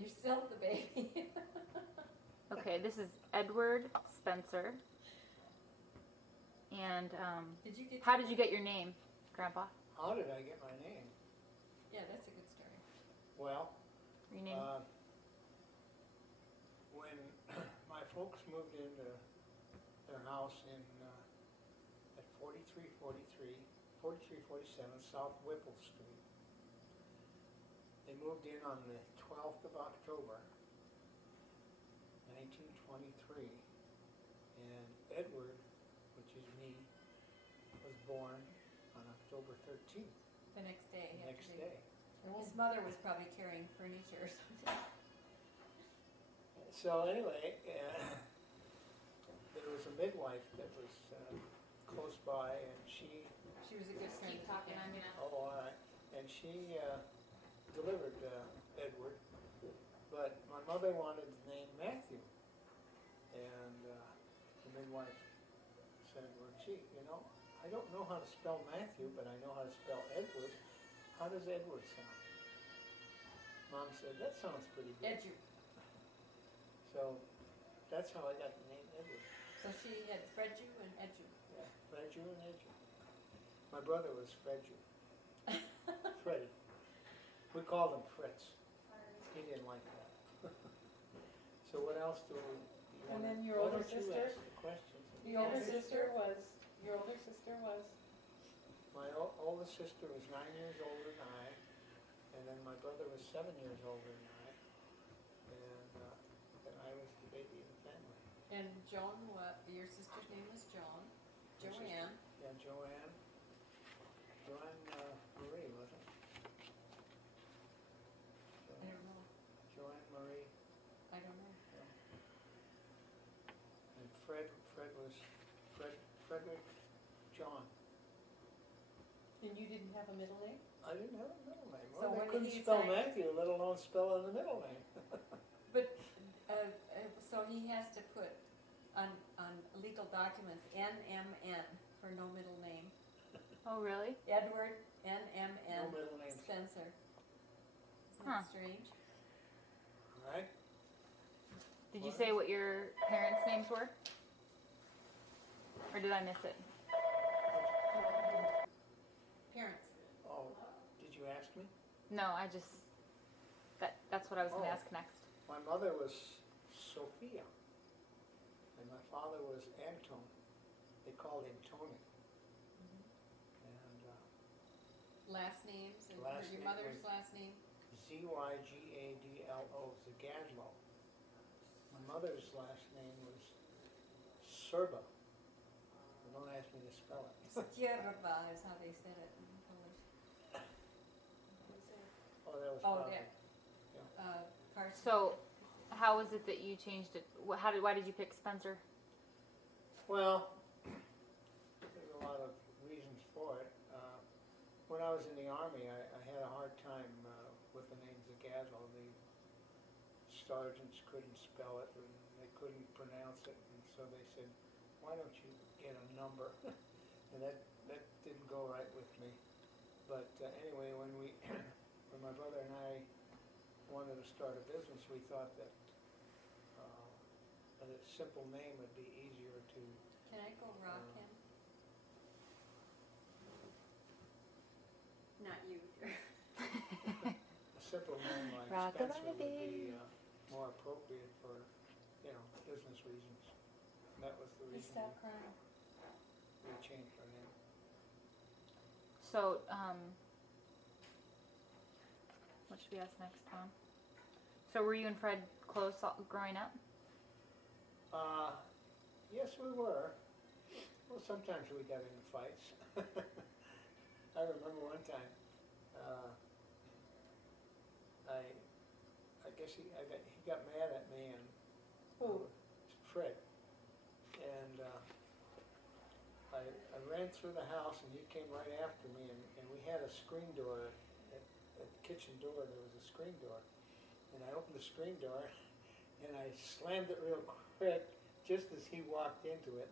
You're still the baby. Okay, this is Edward Spencer. And how did you get your name, Grandpa? How did I get my name? Yeah, that's a good story. Well, Your name? when my folks moved into their house at 4347 South Whipple Street, they moved in on the 12th of October, 1923, and Edward, which is me, was born on October 13th, The next day. the next day. And his mother was probably carrying furniture or something. So anyway, there was a midwife that was close by, and she, She was a good friend. Keep talking, I'm gonna... oh, all right, and she delivered Edward, but my mother wanted the name Matthew, and the midwife said, well, gee, you know, I don't know how to spell Matthew, but I know how to spell Edward. How does Edward sound? Mom said, that sounds pretty good. Edu. So that's how I got the name Edward. So she had Fredu and Edu. Yeah, Fredu and Edu. My brother was Fredu. Freddie. We called him Fritz. He didn't like that. So what else do we? And then your older sister? Ask the questions? Your older sister was. My oldest sister was 9 years older than I, and then my brother was 7 years older than I, and then I was the baby of the family. And Joan, your sister's name was Joan. Joanne. Yeah, Joanne. Joanne Marie, wasn't it? I don't know. Joanne Marie. I don't know. Yeah. And Fred was Frederick John. And you didn't have a middle name? I didn't have a middle name. So Well, when they couldn't he spell sang- Matthew, let alone spell in the middle name. But, so he has to put on legal documents NMN for no middle name. Oh, really? Edward NMN No middle name. Spencer. Isn't Huh. that strange? All right? Did you say what your parents' names were? Or did I miss it? Parents. Oh, did you ask me? No, I just... That's what I was going to Oh. ask next. My mother was Sophia, and my father was Anton. They called him Tony. And Last names and Last your name mother's was- last name. Zygadlo, Zagadlo. My mother's last name was Serba. Don't ask me to spell it. Stjerba is how they said it in Polish. Oh, that was Oh, probably. yeah. Carson. So, how was it that you changed it? Why did you pick Spencer? Well, there's a lot of reasons for it. When I was in the Army, I had a hard time with the name Zagadlo. The sergeants couldn't spell it, and they couldn't pronounce it, and so they said, why don't you get a number? And that didn't go right with me. But anyway, when when my brother and I wanted to start a business, we thought that a simple name would be easier to. Can I go rock him? Not you. A simple name like Rock Spencer a would be baby. more appropriate for, business reasons. And that was the He reason stopped crying. we changed our name. So, what should we ask next, Tom? So, were you and Fred close growing up? Yes, we were. Well, sometimes we got into fights. I remember one time, I guess he got mad at me and Who? Fred, and I ran through the house and he came right after me, and we had a screen door at the kitchen door. There was a screen door, and I opened the screen door and I slammed it real quick just as he walked into it.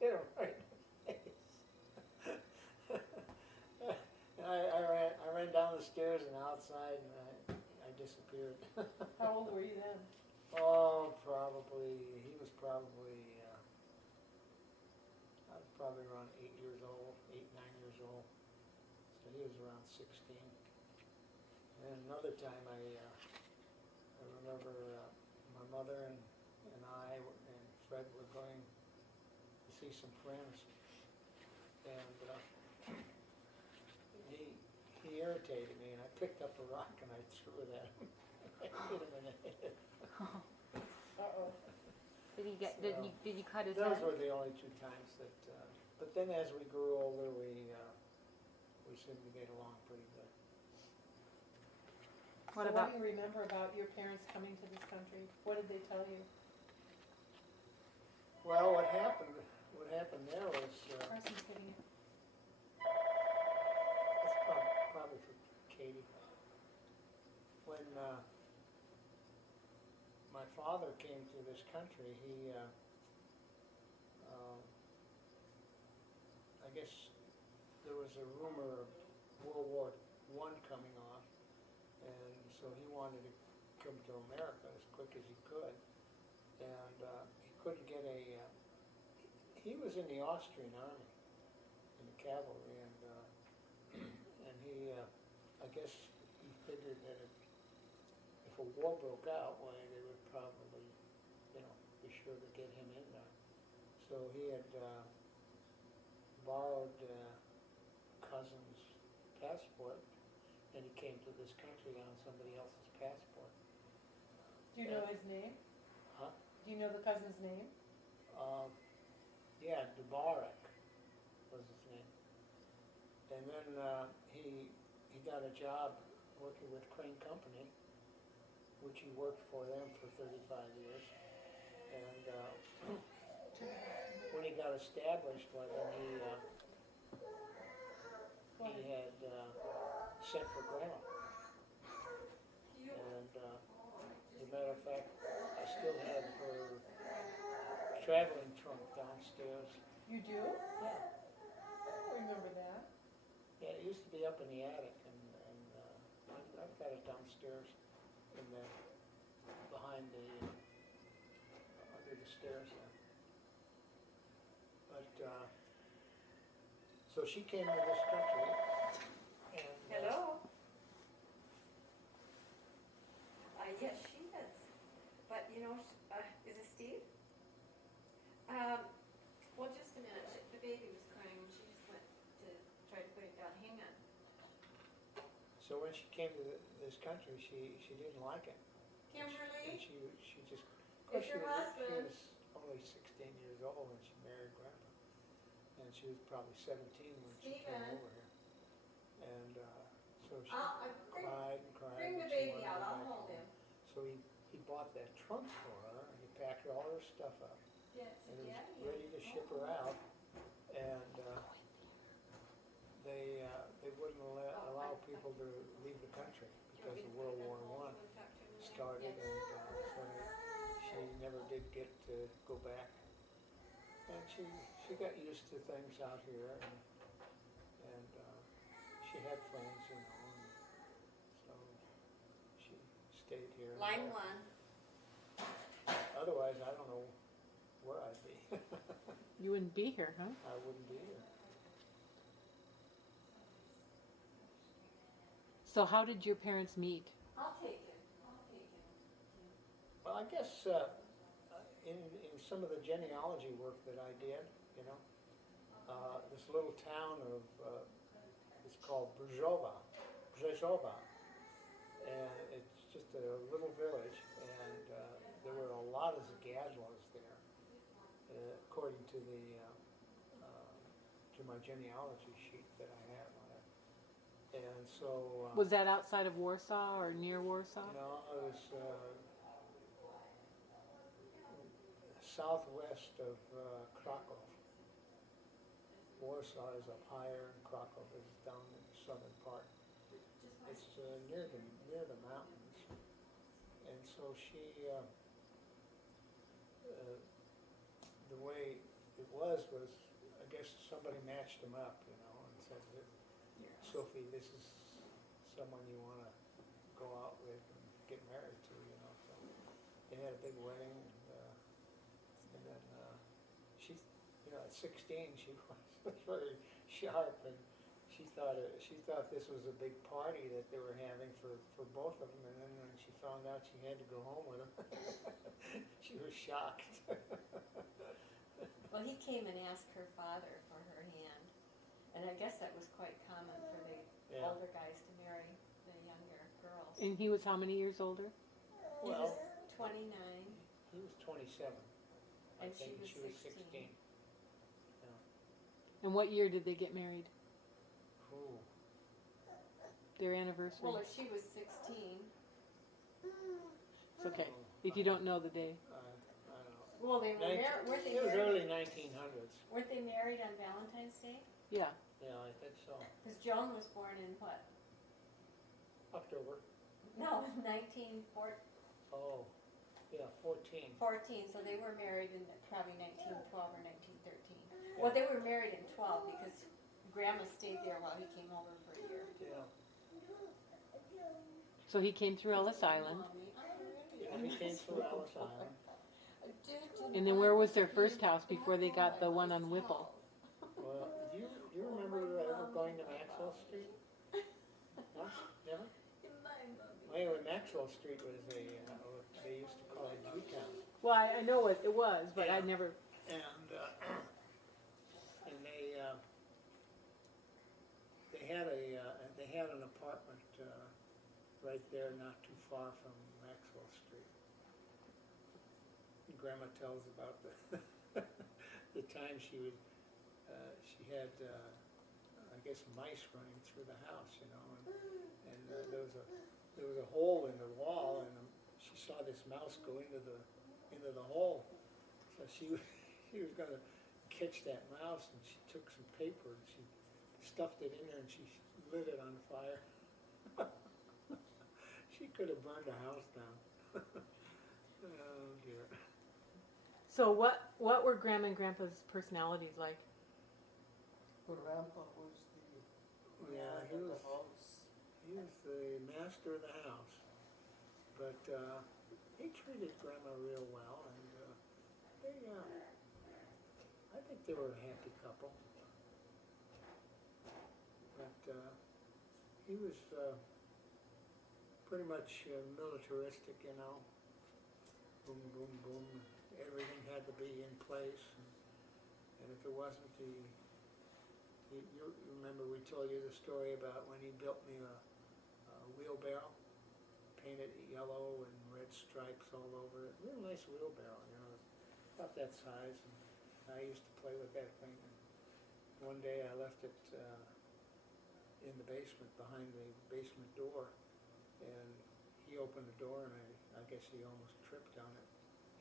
Hit him right in the face. And I ran down the stairs and outside, and I disappeared. How old were you then? Oh, he was probably, I was probably around 8 years old, 8, 9 years old. So he was around 16. And another time I remember my mother and I and Fred were going to see some friends. And he irritated me, and I picked up a rock and I threw it at him. I hit him in the head. Uh-oh. Did you cut his Those head? were the only 2 times that, but then as we grew older, we seemed to get along pretty good. What So about, what do you remember about your parents coming to this country? What did they tell you? Well, what happened there was, Carson's getting it. it's probably for Katie. When my father came to this country, he, I guess there was a rumor of World War I coming on, and so he wanted to come to America as quick as he could, and he couldn't get he was in the Austrian army, in the cavalry, and he, I guess he figured that if a war broke out, why they would probably, be sure to get him in there. So he had borrowed cousin's passport, and he came to this country on somebody else's passport. Do you know his name? Huh? Do you know the cousin's name? Yeah, Dubarek was his name. And then he got a job working with Crane Company, which he worked for them for 35 years. And when he got established, well, then he had sent for grandma. And as a matter of fact, I still have her traveling trunk downstairs. You do? Yeah. I remember that. Yeah, it used to be up in the attic, and I've got it downstairs in the behind the under the stairs there. But so she came to this country, and Hello? Yes, she is. But, is it Steve? Well, just a minute. The baby was crying and she just went to try to put it down. Hang on. so when she came to this country, she didn't like it. And Kimberly? she just, of course, It's your husband. She was only 16 years old when she married Grandpa. And she was probably 17 when she came Stephen. over here. And so she Bring, cried and cried. bring the and she baby wanted to out. go I'll back hold home. him. So he bought that trunk for her, and he packed all her stuff up, Yeah, and he was Daddy. ready to ship her out. And they wouldn't allow people to leave the country because of World War I started, and so she never did get to go back. And she got used to things out here, and she had friends, and so she stayed here. Line one. Otherwise, I don't know where I'd be. You wouldn't be here, huh? I wouldn't be here. So how did your parents meet? I'll take him. Well, I guess in some of the genealogy work that I did, this little town of, it's called Brzezova, and it's just a little village, and there were a lot of Zagazwas there, according to to my genealogy sheet that I have on it. And so Was that outside of Warsaw or near Warsaw? no, it was southwest of Krakow. Warsaw is up higher, and Krakow is down in the southern part. It's near the mountains, and so she, the way it was I guess somebody matched them up, and said that, Sophie, this is someone you want to go out with. And get married to, you know, so they had a big wedding, and then, she, you know, at 16, she was very sharp, and she thought this was a big party that they were having for both of them, and then when she found out she had to go home with them, she was shocked. Well, he came and asked her father for her hand, and I guess that was quite common for the Yeah. older guys to marry the younger girls. And he was how many years older? He Well, was 29, he was 27, I and think, she was 16. And what year did they get married? Ooh, Their anniversary? Well, if she was 16, It's okay, if you don't know the day. I don't know. well, they were weren't they It was married? early 1900s. Weren't they married on Valentine's Day? Yeah, Yeah, I think so. Because Joan was born in what? October. No, 1914. Oh, yeah, 14. So they were married in probably 1912 or 1913. Well, they were married in 12 because Grandma stayed there while he came over for a year. Yeah. so he came through Ellis Island. Mommy, Yeah, he came through Ellis Island. And then where was their first house before they got the one on Whipple? Well, do you remember ever going to Maxwell Street? No? Never? Well, anyway, Maxwell Street was they used to call it Jewtown. Well, I know what it was, but I Yeah. never, And they had an apartment right there, not too far from Maxwell Street. And Grandma tells about the time she had I guess mice running through the house, you know, and there was a hole in the wall, and she saw this mouse go into the hole, so she was going to catch that mouse, and she took some paper and she stuffed it in there and she lit it on fire. She could have burned the house down. Oh dear. so what were Grandma and Grandpa's personalities like? Grandpa was the Yeah, man he of was the house. the master of the house, but he treated Grandma real well, and I think they were a happy couple. But he was pretty much militaristic, you know. Boom, boom, boom. Everything had to be in place, and if it wasn't you remember we told you the story about when he built me a wheelbarrow, painted it yellow and red stripes all over it. Real nice wheelbarrow, you know, about that size. And I used to play with that thing. And one day I left it in the basement, behind the basement door, and he opened the door, and I guess he almost tripped on it.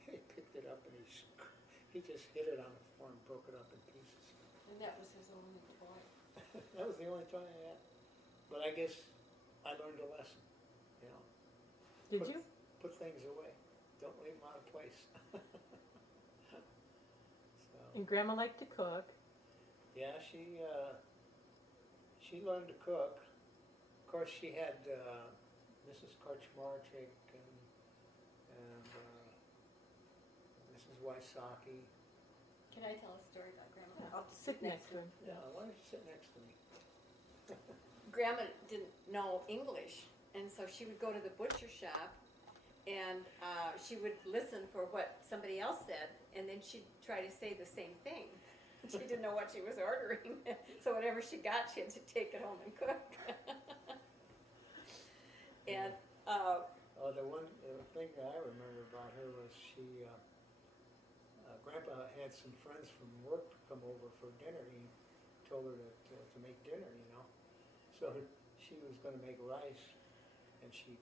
He picked it up and he just hit it on the floor and broke it up in pieces. And that was his only boy. That was the only time I had. But I guess I learned a lesson, you know. Did Put- you? Put things away. Don't leave them out of place. And Grandma liked to cook. Yeah, she learned to cook. Of course, she had Mrs. Korchmarczyk and Mrs. Wysocki. Can I tell a story about Grandma? I'll just Sit next to him. Yeah, why don't you sit next to me? Grandma didn't know English, and so she would go to the butcher shop, and she would listen for what somebody else said, and then she'd try to say the same thing. She didn't know what she was ordering, so whatever she got, she had to take it home and cook. And Oh, the thing that I remember about her was Grandpa had some friends from work come over for dinner. He told her to make dinner, you know. So she was going to make rice, and she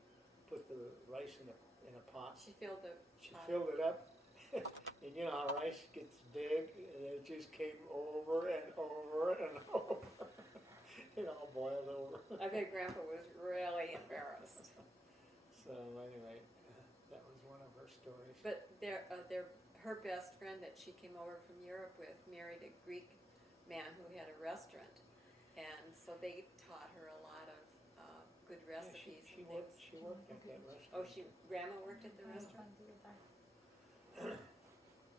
put the rice in a pot. she filled the She pot. filled it up, and you know how rice gets big, and it just came over and over and over. It all boiled over. I bet Grandpa was really embarrassed. So anyway, that was one of her stories. But her best friend that she came over from Europe with married a Greek man who had a restaurant, and so they taught her a lot of good Yeah, recipes. recipes. She and worked at that oh, restaurant. Grandma worked at the restaurant?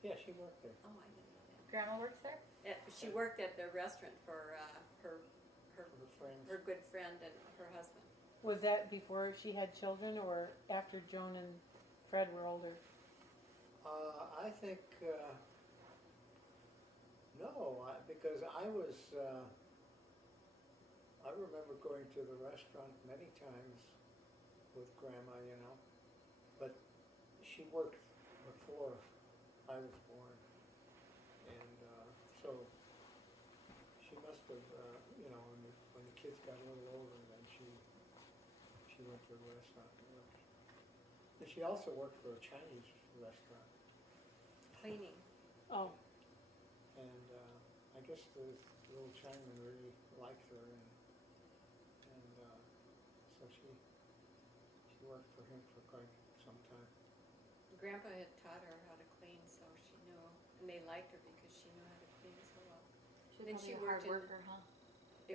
Yeah, she worked there. Oh, I didn't know that. Grandma works there? She worked at the restaurant for her Her friends. her good friend and her husband. Was that before she had children or after Joan and Fred were older? I think, no, because I was, I remember going to the restaurant many times with Grandma, you know, but she worked before I was born. And so she must have, you know, when the kids got a little older, then she went to the restaurant to work. And she also worked for a Chinese restaurant. Cleaning. Oh, And I guess the little Chinaman really liked her, and so she worked for him for quite some time. Grandpa had taught her how to clean, so she knew, and they liked her because she knew how to clean so well. Then she worked in- worker, huh?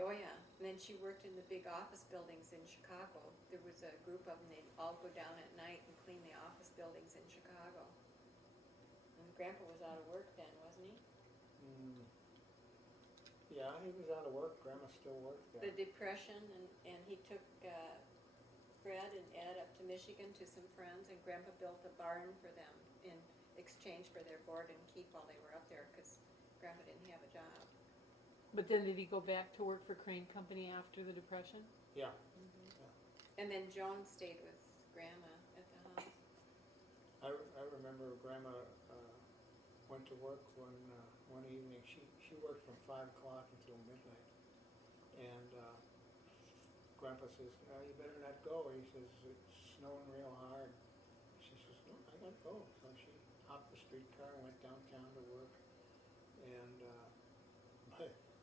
Oh, yeah, and then she worked in the big office buildings in Chicago. There was a group of them, they'd all go down at night and clean the office buildings in Chicago. And Grandpa was out of work then, wasn't he? Yeah, he was out of work. Grandma still worked The there. Depression, and he took Fred and Ed up to Michigan to some friends, and Grandpa built a barn for them in exchange for their board and keep while they were up there, because Grandpa didn't have a job. but then did he go back to work for Crane Company after the Depression? Yeah. And then Joan stayed with Grandma at the house. I remember Grandma went to work one evening. She worked from 5 o'clock until midnight. And Grandpa says, "No, you better not go." He says, "It's snowing real hard." She says, "No, I gotta go." So she hopped the streetcar and went downtown to work. And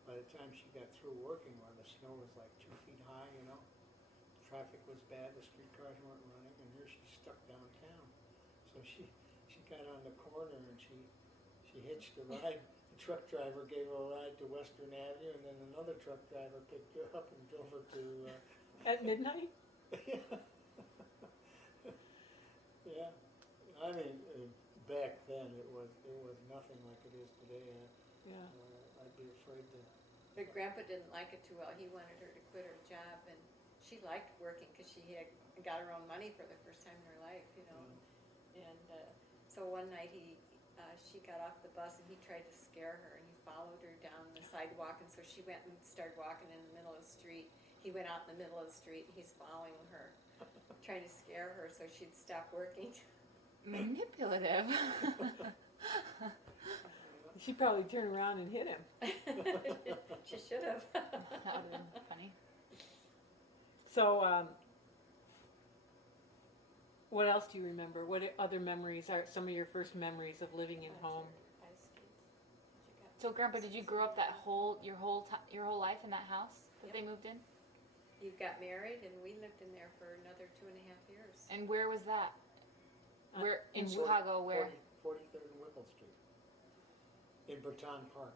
by the time she got through working, well, the snow was like 2 feet high, you know. Traffic was bad, the streetcars weren't running, and here she's stuck downtown. So she got on the corner and she hitched a ride. The truck driver gave her a ride to Western Avenue, and then another truck driver picked her up and drove her to. At midnight? Yeah, I mean, back then it was nothing like it is today. Yeah. I'd be afraid to. But Grandpa didn't like it too well. He wanted her to quit her job, and she liked working because she had got her own money for the first time in her life, you know. And so one night she got off the bus and he tried to scare her, and he followed her down the sidewalk, and so she went and started walking in the middle of the street. He went out in the middle of the street and he's following her, trying to scare her so she'd stop working. Manipulative. She probably turned around and hit him. She should have. That would have been funny. So, what else do you remember? What other memories are some of your first memories of living in home? Ice skates. What you got? So, Grandpa, did you grow up your whole life in that house that they moved in? You got married, and we lived in there for another 2.5 years. And where was that? Where in in Chicago? Where? 43rd and Whipple Street. In Breton Park.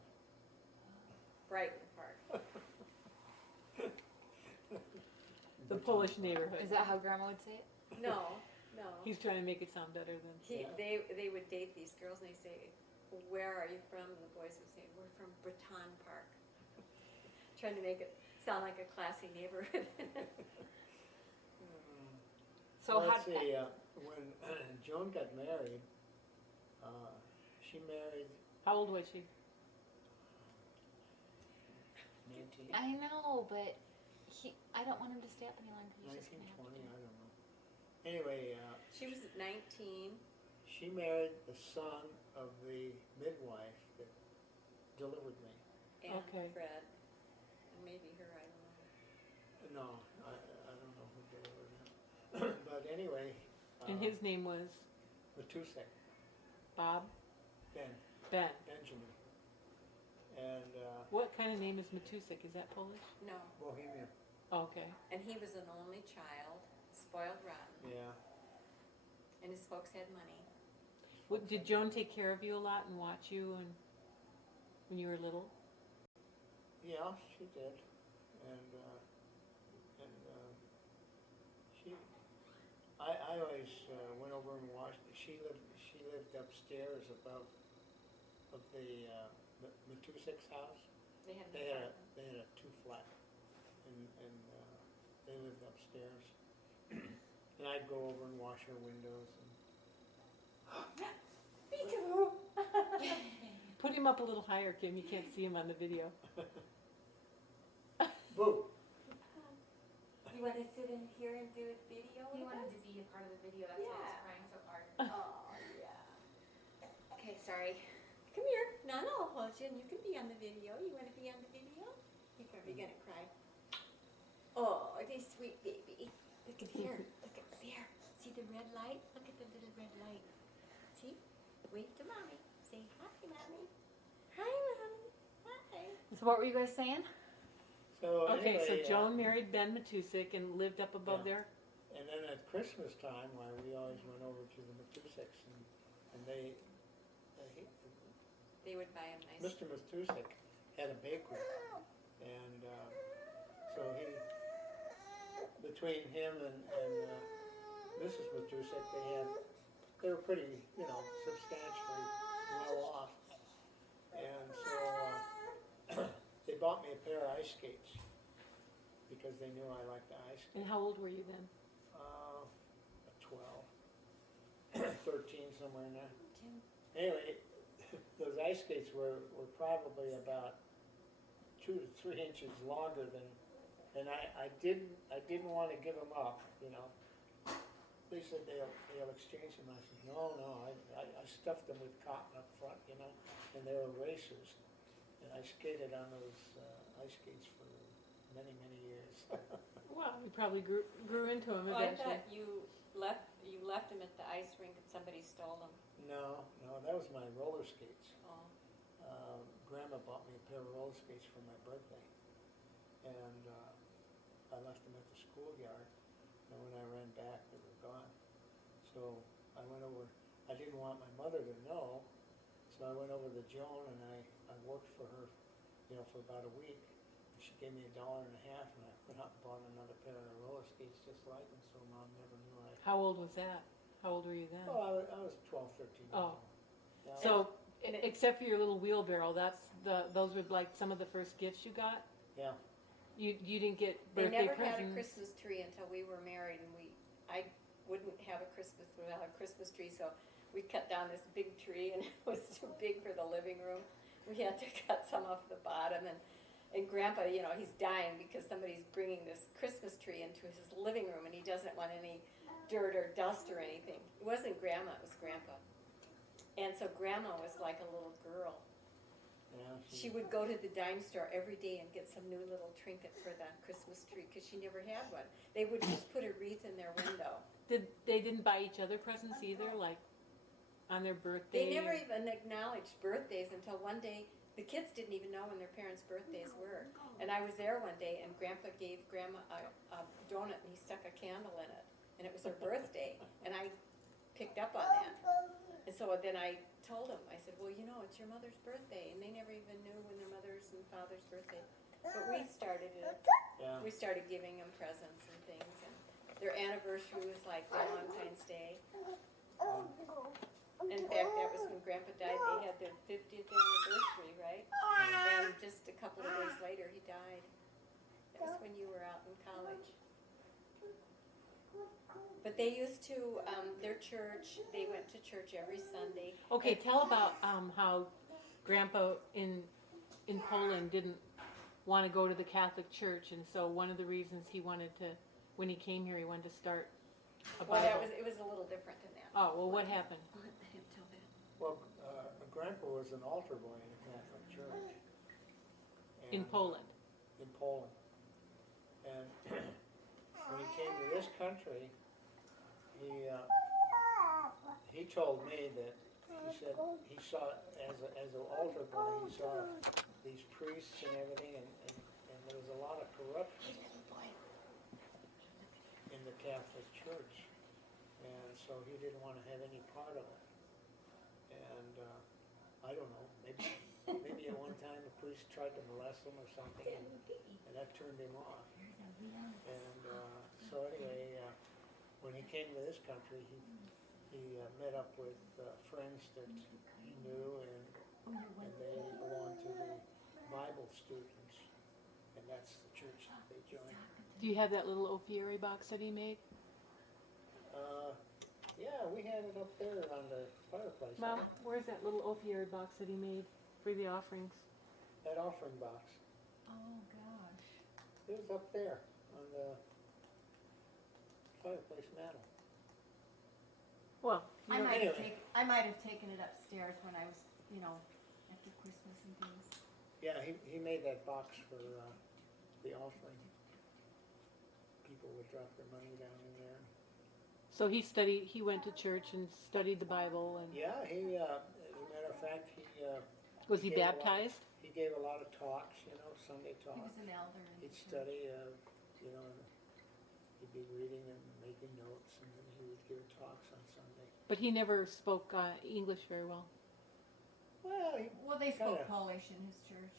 Brighton Park. The Polish neighborhood. Is that how Grandma would say it? No, no. He's trying to make it sound better than. They would date these girls, and they say, "Where are you from?" And the boys would say, "We're from Breton Park," trying to make it sound like a classy neighborhood. So Well, how? let's see, when Joan got married, she married How old was she? 19, I know, but I don't want him to stay up any longer. He's just 19, gonna have 20, to. I don't know. Anyway, She was 19. she married the son of the midwife that delivered me. And Okay. Fred, and maybe her, I don't know. No, I don't know who delivered him. But anyway. And his name was Matusek, Bob? Ben, Ben. Benjamin. And What kind of name is Matusek? Is that Polish? No, Bohemian, Okay. and he was an only child, spoiled rotten, yeah. and his folks had money. Did Joan take care of you a lot and watch you and when you were little? Yeah, she did. And I always went over and watched. She lived upstairs above of the Matusik's house. They had They an had a 2-flat, and they lived upstairs. And I'd go over and wash her windows. And Put him up a little higher, Kim. You can't see him on the video. boo! You want to sit in here and do a video He with wanted us? to be a part of the video. That's why he's Yeah. crying so hard. Oh, yeah. Okay, sorry. Come here. Nana will hold you and you can be on the video. You want to be on the video? You're probably going to cry. Oh, this sweet baby. Look at here. Look at there. See the red light? Look at the little red light. See? Wave to mommy. Say hi, mommy. Hi, mommy. Hi. So what were you guys saying? So Okay, so anyway, Joan married Ben Matusik and lived up above Yeah. there. And then at Christmas time, why we always went over to the Matusiks, and he, They would buy him nice. Mr. Matusik had a bakery, and so between him and Mrs. Matusik, they were pretty, substantially well off, and so they bought me a pair of ice skates because they knew I liked the ice skates. And how old were you then? 12, 13, somewhere in there. Tim. Anyway, those ice skates were probably about 2 to 3 inches longer and I didn't want to give them up, They said they'll exchange them. I said, no, I stuffed them with cotton up front, and they were racers. And I skated on those ice skates for many, many years. Well, you probably grew into him Oh, I eventually. thought you left him at the ice rink and somebody stole them. No, that was my roller skates. Oh. Grandma bought me a pair of roller skates for my birthday, and I left them at the schoolyard, and when I ran back, they were gone. So I went over, I didn't want my mother to know, so I went over to Joan, and I worked for her, for about a week. And she gave me $1.50, and I went out and bought another pair of roller skates just like them, so Mom never knew I... How old was that? How old were you then? Oh, I was 12, 13 years Oh. old. Yeah, So, except for your little wheelbarrow, those were like some of the first gifts you got? Yeah. You didn't get They birthday never had a presents? Christmas tree until we were married, and I wouldn't have a Christmas without a Christmas tree, so we cut down this big tree, and it was too big for the living room. We had to cut some off the bottom, and Grandpa, he's dying because somebody's bringing this Christmas tree into his living room, and he doesn't want any dirt or dust or anything. It wasn't Grandma, it was Grandpa. And so Grandma was like a little girl. Yeah, She would go to the dime store every day and get some new little trinket for the Christmas tree because she never had one. They would just put a wreath in their window. They didn't buy each other presents either, like on their birthday? They never even acknowledged birthdays until one day. The kids didn't even know when their parents' birthdays were. And I was there one day, and Grandpa gave Grandma a donut, and he stuck a candle in it. And it was her birthday, and I picked up on that. And so then I told him, I said, well, it's your mother's birthday. And they never even knew when their mother's and father's birthday. But we started it. Yeah. We started giving them presents and things. And their anniversary was like Valentine's Day. In fact, that was when Grandpa died. They had their 50th anniversary, right? And just a couple of days later, he died. That was when you were out in college. But they used to, their church, they went to church every Sunday. Okay, tell about how Grandpa in Poland didn't want to go to the Catholic Church, and so one of the reasons he wanted to, when he came here, he wanted to start a Well, Bible. it was a little different than that. Oh, well, what happened? Let him tell that. Well, Grandpa was an altar boy in the Catholic Church. In And, Poland. In Poland. And when he came to this country, he told me that he said he saw as an altar boy, he saw these priests and everything, and there was a lot of corruption in the Catholic Church, and so he didn't want to have any part of it. And I don't know, maybe at one time a priest tried to molest him or something, and that turned him off. And so anyway, when he came to this country, he met up with friends that he knew, and they belonged to the Bible students, and that's the church that they joined. Do you have that little ophiri box that he made? Yeah, we had it up there on the fireplace. Mom, where's that little ophiri box that he made for the offerings? That offering box. Oh gosh. It was up there on the fireplace mantel. Well, I you know, might have taken it upstairs when I was, after Christmas and things. Yeah, he made that box for the offering. People would drop their money down in there. so he went to church and studied the Bible, and Yeah, he, as a matter of fact, was he gave a lot- baptized? he gave a lot of talks, Sunday He talks. was an elder in the He'd church. study, and he'd be reading and making notes, and then he would give talks on Sunday. But he never spoke English very well. Well, Well, they spoke Kinda. Polish in his church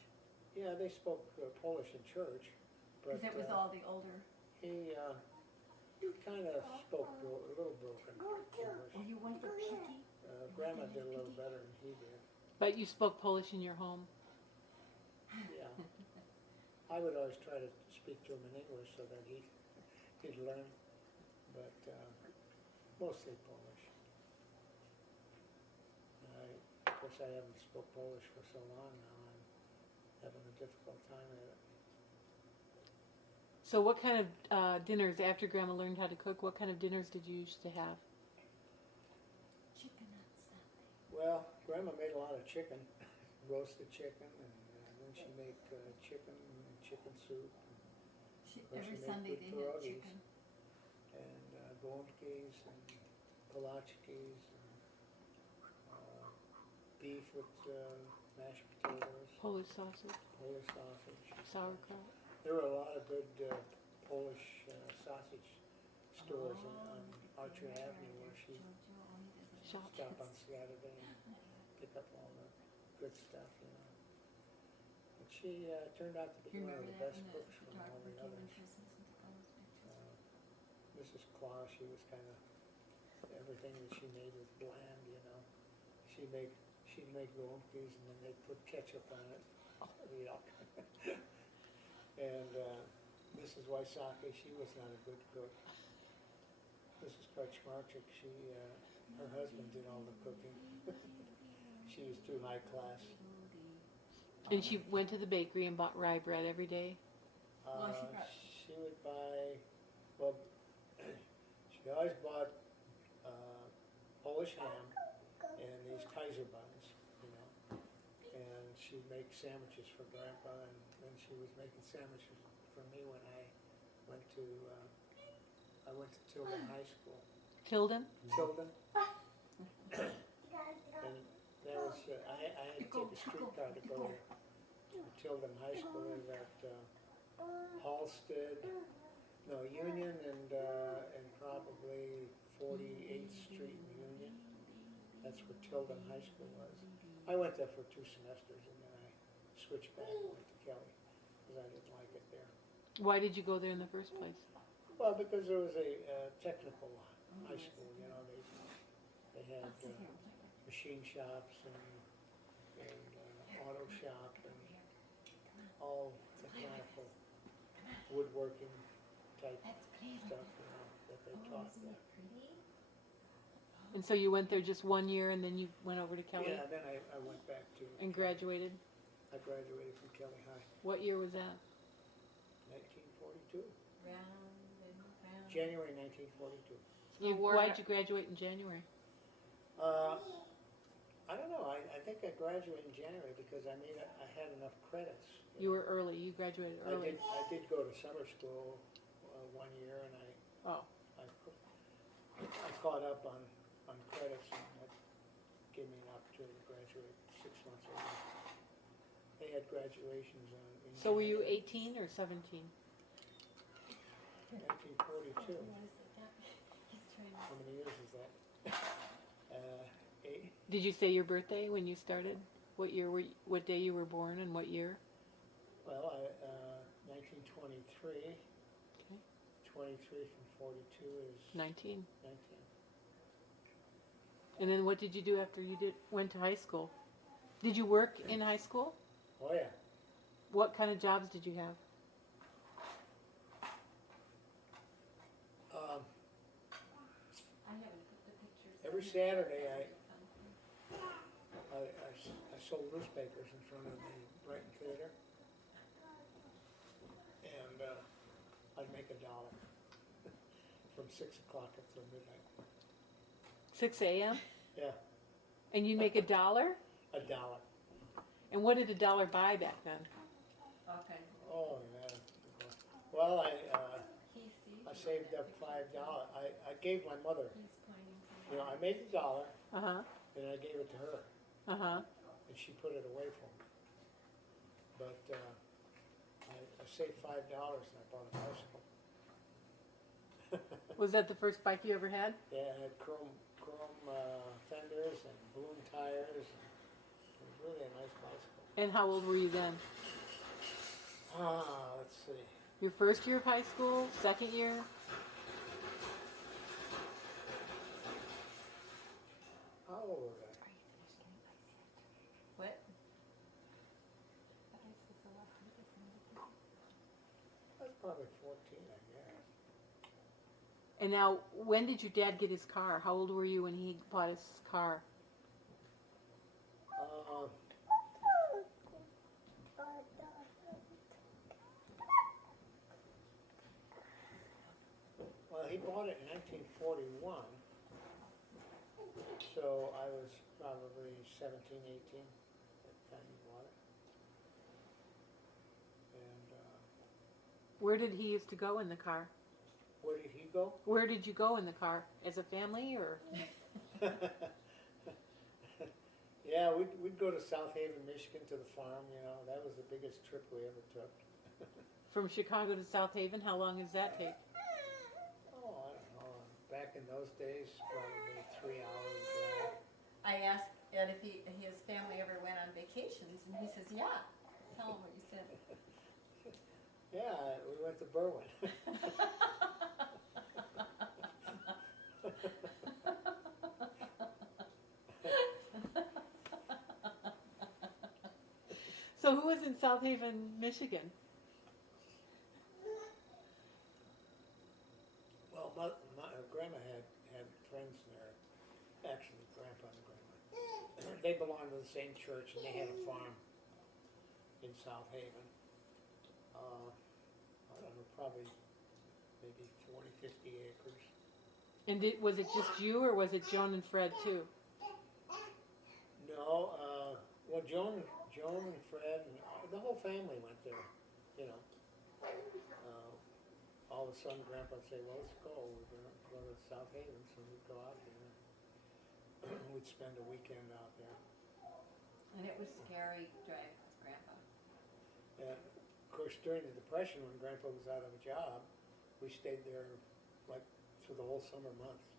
yeah, they spoke Polish in church, but because it was all the older. he kind of spoke a little broken English. Oh, you went to Piki? Grandma did a little better than he did. But you spoke Polish in your home. Yeah. I would always try to speak to him in English so that he'd learn, but mostly Polish. Of course, I haven't spoke Polish for so long now. I'm having a difficult time at it. So what kind of dinners, after Grandma learned how to cook, what kind of dinners did you used to have? Chicken on Sunday. Well, Grandma made a lot of chicken, roasted chicken, and then she'd make chicken soup, Every made Sunday good they had pierogies. chicken. and golubkis and palachkis, and beef with mashed potatoes, Polish sausage, Polish sausage. sauerkraut. There were a lot of good Polish sausage stores on Archer Avenue where she Shop. stop on Saturday and pick up all the good stuff, But she turned out to Do be you one of remember the that best when the cooks from all photographer the came in others. Christmas and took all those pictures? Mrs. Claus, she was kind of, everything that she made was bland, She'd make golubkis and then they'd put ketchup on it. Yuck. And Mrs. Wysocki, she was not a good cook. Mrs. Krachmarchik, her husband did all the cooking. She was too high class. And she went to the bakery and bought rye bread every day. Well, she brought- She would buy, well, she always bought Polish ham and these Kaiser buns, And she'd make sandwiches for Grandpa, and then she was making sandwiches for me when I went to Tilden High School. Tilden? Tilden. And that was, I had to take a streetcar to go to Tilden High School. It was at Halsted, Union and probably 48th Street in Union. That's where Tilden High School was. I went there for 2 semesters and then I switched back and went to Kelly because I didn't like it there. Why did you go there in the first place? Well, because there was a technical high school, they had machine shops and auto shop and all mechanical woodworking type stuff, that they taught there. And so you went there just 1 year and then you went over to Kelly Yeah, then I went back to. and graduated? I graduated from Kelly High, What year was that? 1942, Round and round. January 1942. Why'd you graduate in January? I don't know, I think I graduated in January because I had enough credits. You were early. You graduated early. I did go to summer school 1 year and Oh. I caught up on credits and that gave me an opportunity to graduate 6 months early. They had graduations in So were you January. 18 or 17? 1942. He's trying to. How many years is that? 8. Did you say your birthday when you started? What year what day you were born and what year? Well, 1923, 23, 23 from 42 is 19. 19. And then what did you do after you went to high school? Did you work in high school? Oh yeah. What kind of jobs did you have? I haven't put the pictures. Every Saturday I sold newspapers in front of the Brighton Theater, and I'd make $1 from 6 o'clock up till midnight. 6 a.m.? Yeah, And you make $1? $1. And what did $1 buy back then? All kinds of. Oh yeah. Well, I He sees. saved up $5. I gave my mother. He's pointing to. You know, I made $1 Uh-huh. and I gave it to her, Uh-huh. and she put it away for me. But I saved $5 and I bought a bicycle. Was that the first bike you ever had? Yeah, it had chrome fenders and balloon tires. And it was really a nice bicycle. And how old were you then? Let's see. Your first year of high school? Second year? How old was I? What? I was probably 14, I guess. And now, when did your dad get his car? How old were you when he bought his car? Well, he bought it in 1941, so I was probably 17, 18 at the time he bought it. And Where did he used to go in the car? where did he go? Where did you go in the car? As a family or? Yeah, we'd go to South Haven, Michigan to the farm, you know. That was the biggest trip we ever took. From Chicago to South Haven? How long does that take? Oh, I don't know. Back in those days, probably 3 hours drive. I asked Ed if his family ever went on vacations, and he says, yeah. Tell him what you said. Yeah, we went to Berwyn. So who was in South Haven, Michigan? Well, my grandma had friends there. Actually, grandpa and grandma. They belonged to the same church, and they had a farm in South Haven. I don't know, probably maybe 40, 50 acres. And was it just you or was it Joan and Fred too? No, well, Joan and Fred and the whole family went there, you know. All of a sudden, Grandpa would say, well, let's go. We're going to go to South Haven, so we'd go out there. We'd spend a weekend out there. And it was scary driving with Grandpa. And, of course, during the Depression, when Grandpa was out of a job, we stayed there, like, through the whole summer months.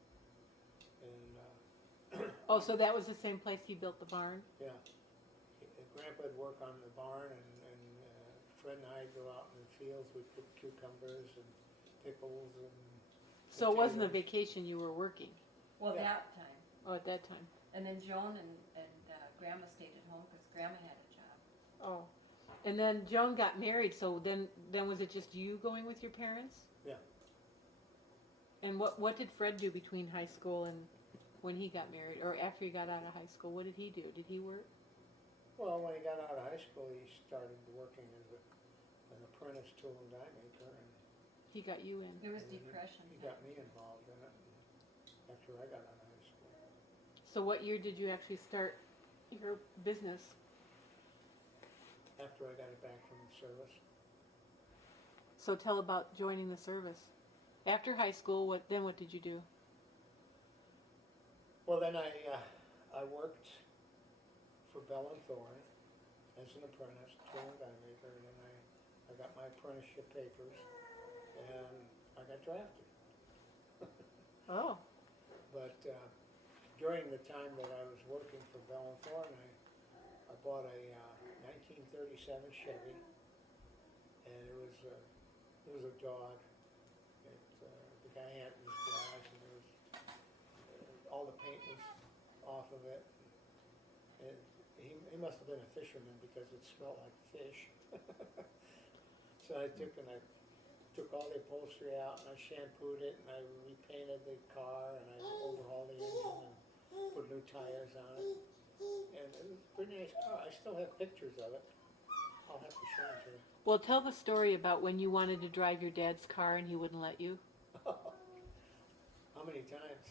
And, Oh, so that was the same place he built the barn? yeah. Grandpa would work on the barn, and Fred and I'd go out in the fields. We'd pick cucumbers and pickles and So it wasn't a potatoes. vacation, you were working? Well, Yeah. that time. Oh, at that time. And then Joan and Grandma stayed at home because Grandma had a job. Oh. And then Joan got married, so then was it just you going with your parents? Yeah. And what did Fred do between high school and when he got married, or after he got out of high school? What did he do? Did he work? Well, when he got out of high school, he started working as an apprentice tool and die maker, and He got you in. There was And depression. he got me involved in it after I got out of high school. So what year did you actually start your business? After I got it back from the service. So tell about joining the service. After high school, what did you do? Well, then I worked for Bell and Thorne as an apprentice, tool and die maker, and then I got my apprenticeship papers, and I got drafted. Oh. But during the time that I was working for Bell and Thorne, I bought a 1937 Chevy, and it was a dog. It all the paint was off of it. He must have been a fisherman because it smelled like fish. So I took all the upholstery out and I shampooed it and I repainted the car and I overhauled the engine and put new tires on it. And it was a pretty nice car. I still have pictures of it. I'll have to show them to you. Well, tell the story about when you wanted to drive your dad's car and he wouldn't let you. How many times?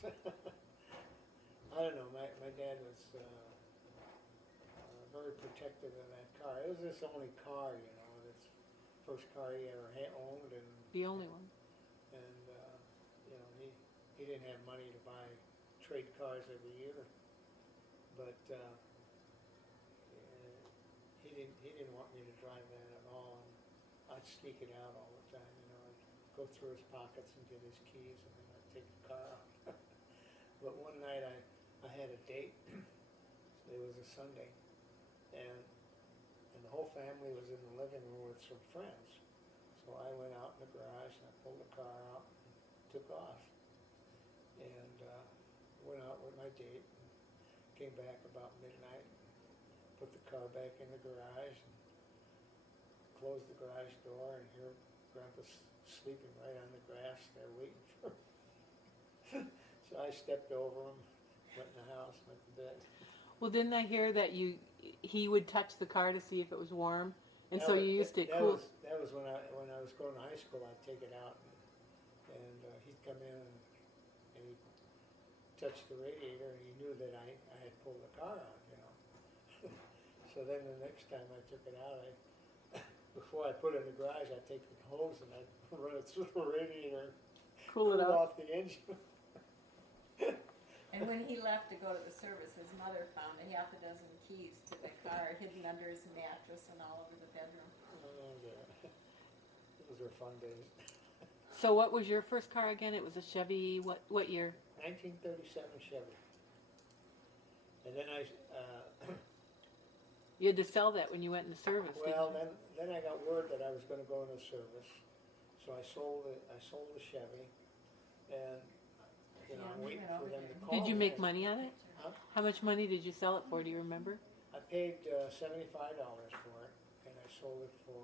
I don't know. My dad was very protective of that car. It was his only car, you know. It's first car he ever owned, and The only one. you know, he didn't have money to buy trade cars every year, but he didn't want me to drive that at all. And I'd sneak it out all the time, you know. I'd go through his pockets and get his keys, and then I'd take the car out. But one night I had a date. It was a Sunday, and the whole family was in the living room with some friends. So I went out in the garage and I pulled the car out and took off. And went out with my date and came back about midnight, put the car back in the garage and closed the garage door, and here Grandpa's sleeping right on the grass there waiting for me. So I stepped over him, went in the house, went to bed. Well, didn't I hear that he would touch the car to see if it was warm, and That so was- you used it that cool. That was when I was going to high school. I'd take it out, and he'd come in and he'd touch the radiator, and he knew that I had pulled the car out, you know. So then the next time I took it out, before I put it in the garage, I'd take the hose and I'd run it through the radiator, Cool it off. off the engine. And when he left to go to the service, his mother found a half a dozen keys to the car hidden under his mattress and all over the bedroom. Oh, yeah. Those were fun days. So what was your first car again? It was a Chevy. What year? 1937 Chevy. And then You had to sell that when you went into service. didn't well, you? then I got word that I was going to go into service, so I sold the Chevy, and you know, I'm waiting for them to call. Did you me. make money on it? Huh? How much money did you sell it for? Do you remember? I paid $75 for it, and I sold it for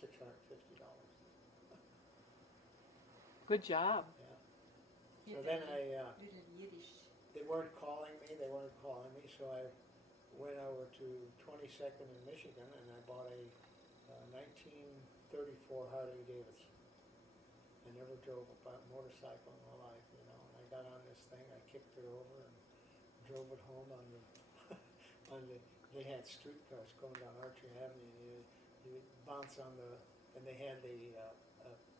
$650. Good job. So then Did it in Yiddish. they weren't calling me, so I went over to 22nd in Michigan, and I bought a 1934 Harley Davidson. I never drove a motorcycle in my life, you know. And I got on this thing, I kicked it over and drove it home on the, they had streetcars going down Archer Avenue, and you bounce on and they had the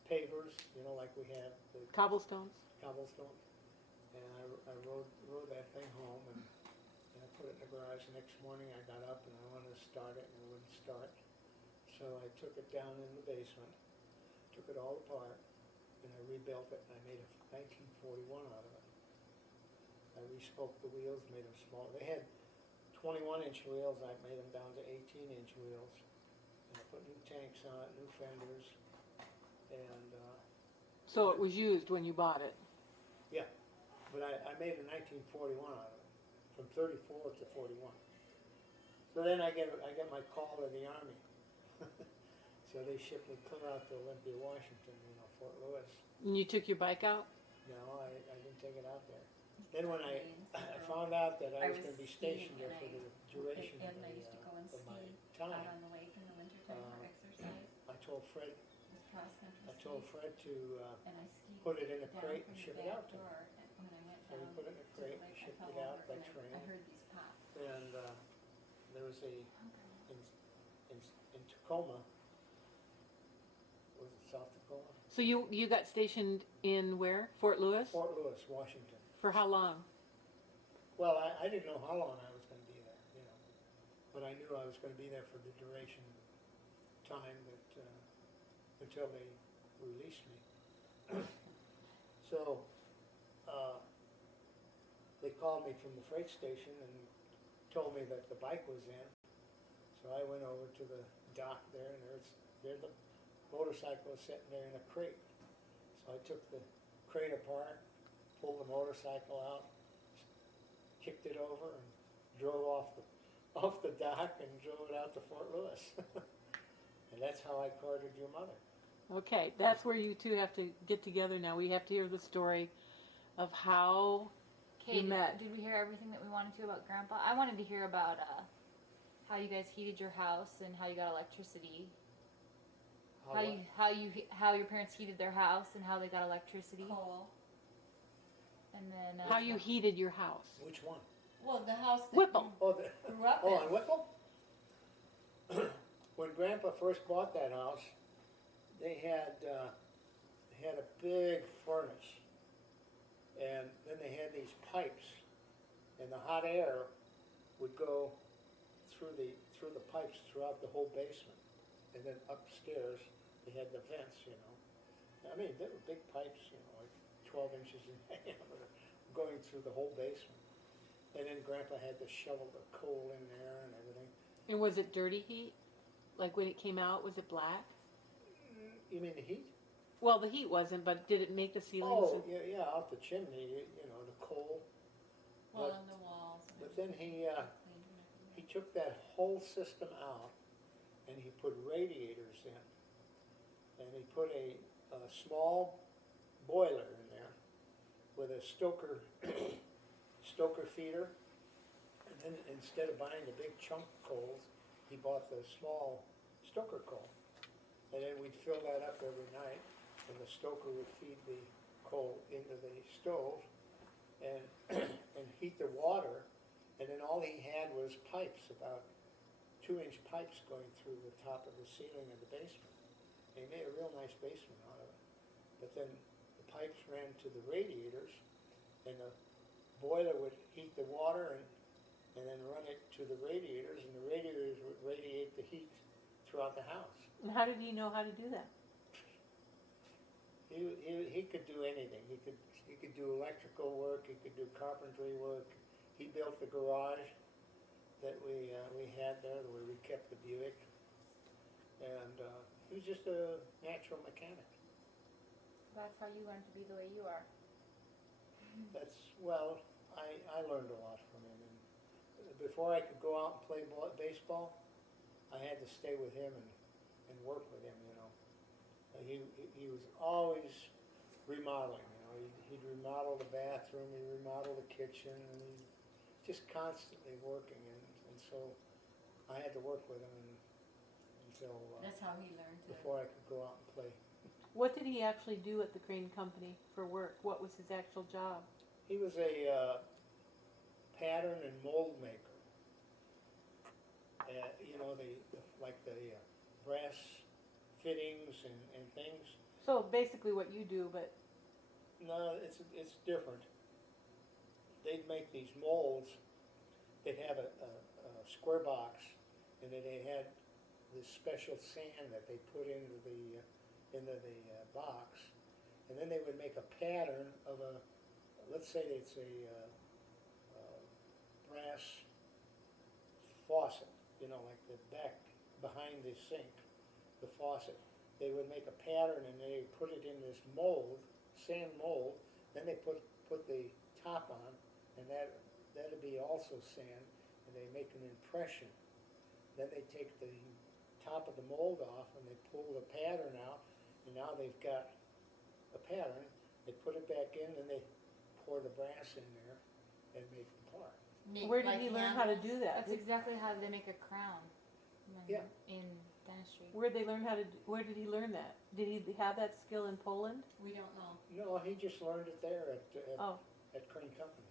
pavers, you know, like we have the Cobblestones. cobblestones. And I rode that thing home, and I put it in the garage. The next morning I got up and I wanted to start it, and it wouldn't start. So I took it down in the basement, took it all apart, and I rebuilt it, and I made a 1941 out of it. I re-spoked the wheels, made them small. They had 21-inch wheels. I made them down to 18-inch wheels. And I put new tanks on it, new fenders, and So it was used when you bought it. yeah. But I made a 1941 out of it, from 34 to 41. So then I get my call to the Army. So they shipped me clear out to Olympia, Washington, you know, Fort Lewis. And you took your bike out? No, I didn't take it out there. Then when I found out that I was going to be skiing stationed there for the duration and I used to go and of my ski out time, on the lake in the wintertime for exercise. I told Fred It was cross country to and I skied put it in a down crate from and the ship it back out to me. door, and when I went So we down put it in a to the crate and lake, I shipped fell it out over by and train. I heard these pop. And there was in Tacoma, was it South Tacoma? So you got stationed in where? Fort Lewis? Fort Lewis, Washington. For how long? Well, I didn't know how long I was going to be there, you know, but I knew I was going to be there for the duration time that until they released me. So they called me from the freight station and told me that the bike was in. So I went over to the dock there, and there the motorcycle was sitting there in a crate. So I took the crate apart, pulled the motorcycle out, kicked it over and drove off the dock and drove it out to Fort Lewis. And that's how I courted your mother. Okay, that's where you two have to get together now. We have to hear the story of how Okay, you met. did we hear everything that we wanted to about Grandpa? I wanted to hear about how you guys heated your house and how you got electricity. How your parents heated their house and how they got electricity. Coal. And then How you heated your house. Which one? Well, the house that Whipple. Oh, you grew up on in. Whipple? When Grandpa first bought that house, they had a big furnace, and then they had these pipes, and the hot air would go through the pipes throughout the whole basement, and then upstairs they had the vents, you know. I mean, they were big pipes, you know, like 12 inches in diameter, going through the whole basement. And then Grandpa had to shovel the coal in there and everything. And was it dirty heat? Like when it came out, was it black? You mean the heat? Well, the heat wasn't, but did it make the ceilings? Oh, yeah, out the chimney, you know, the coal. Well, But- on the walls. But then he Cleaned and everything. took that whole system out and he put radiators in. And he put a small boiler in there with a stoker feeder. And then instead of buying the big chunk coals, he bought the small stoker coal. And then we'd fill that up every night, and the stoker would feed the coal into the stove and and heat the water. And then all he had was pipes, about 2-inch pipes going through the top of the ceiling of the basement. And he made a real nice basement out of it. But then the pipes ran to the radiators, and the boiler would heat the water and then run it to the radiators, and the radiators would radiate the heat throughout the house. And how did he know how to do that? He could do anything. He could do electrical work. He could do carpentry work. He built the garage that we had there, where we kept the Buick, and he was just a natural mechanic. that's how you learned to be the way you are. Well, I learned a lot from him, and before I could go out and play baseball, I had to stay with him and work with him. You know, he was always remodeling. You know, he'd remodel the bathroom, he'd remodel the kitchen, and he just constantly working, and so I had to work with him until That's how he learned to. before I could go out and play. What did he actually do at the crane company for work? What was his actual job? He was a pattern and mold maker. You know, like the brass fittings and things. So basically what you do, but No, it's different. They'd make these molds. They'd have a square box, and then they had this special sand that they put into the box, and then they would make a pattern of let's say it's a brass faucet, you know, like the back behind the sink, the faucet. They would make a pattern and they put it in this mold, sand mold. Then they put the top on, and that'd be also sand, and they make an impression. Then they take the top of the mold off and they pull the pattern out, and now they've got a pattern. They put it back in, and they pour the brass in there and make the part. where did he learn how to do that? That's exactly how they make a crown. Yeah. In dentistry. Where did he learn that? Did he have that skill in Poland? We don't know. No, he just learned it there Oh, at Crane Company.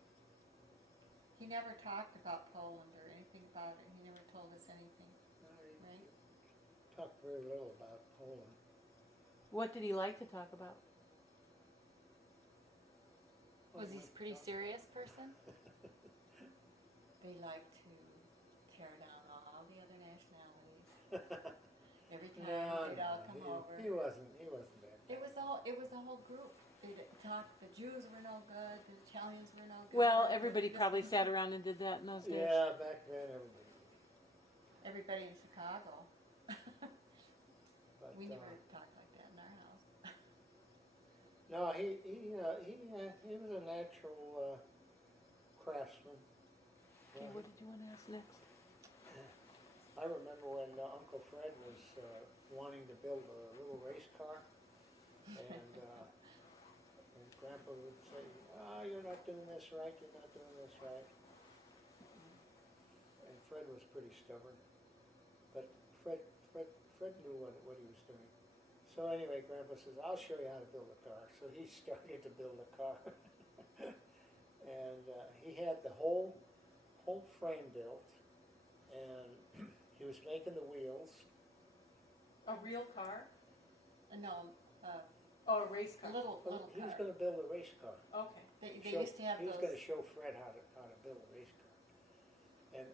He never talked about Poland or anything about it. He never told us anything, right? Talked very little about Poland. what did he like to talk about? Was he a pretty serious person? They like to tear down all the other nationalities. Every time No, they'd all come over. he wasn't that. It was a whole group. They talked, the Jews were no good, the Italians were no good. Well, everybody probably sat around and did that in those days. Yeah, back then everybody. Everybody in Chicago. But, We never talked like that in our house. no, he was a natural craftsman. Okay, what did you want to ask next? I remember when Uncle Fred was wanting to build a little race car, and Grandpa would say, "Ah, you're not doing this right. You're not doing this right." And Fred was pretty stubborn, but Fred knew what he was doing. So anyway, Grandpa says, "I'll show you how to build a car." So he started to build a car, and he had the whole frame built, and he was making the wheels. A real car? No, Oh, a race a car. little He was car. going to build a race car. Okay. They Show- used to have He was going to those, show Fred how to build a race car, and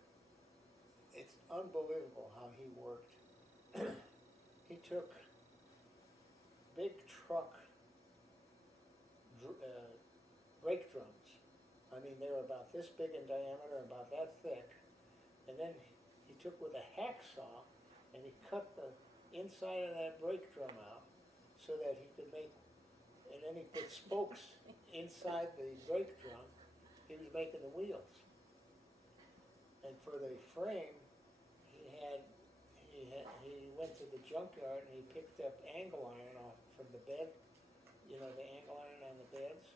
it's unbelievable how he worked. He took big truck brake drums. I mean, they were about this big in diameter, about that thick, and then he took with a hacksaw and he cut the inside of that brake drum out so that he could make, and then he put spokes inside the brake drum. He was making the wheels. And for the frame, he went to the junkyard and he picked up angle iron off from the bed, you know, the angle iron on the beds,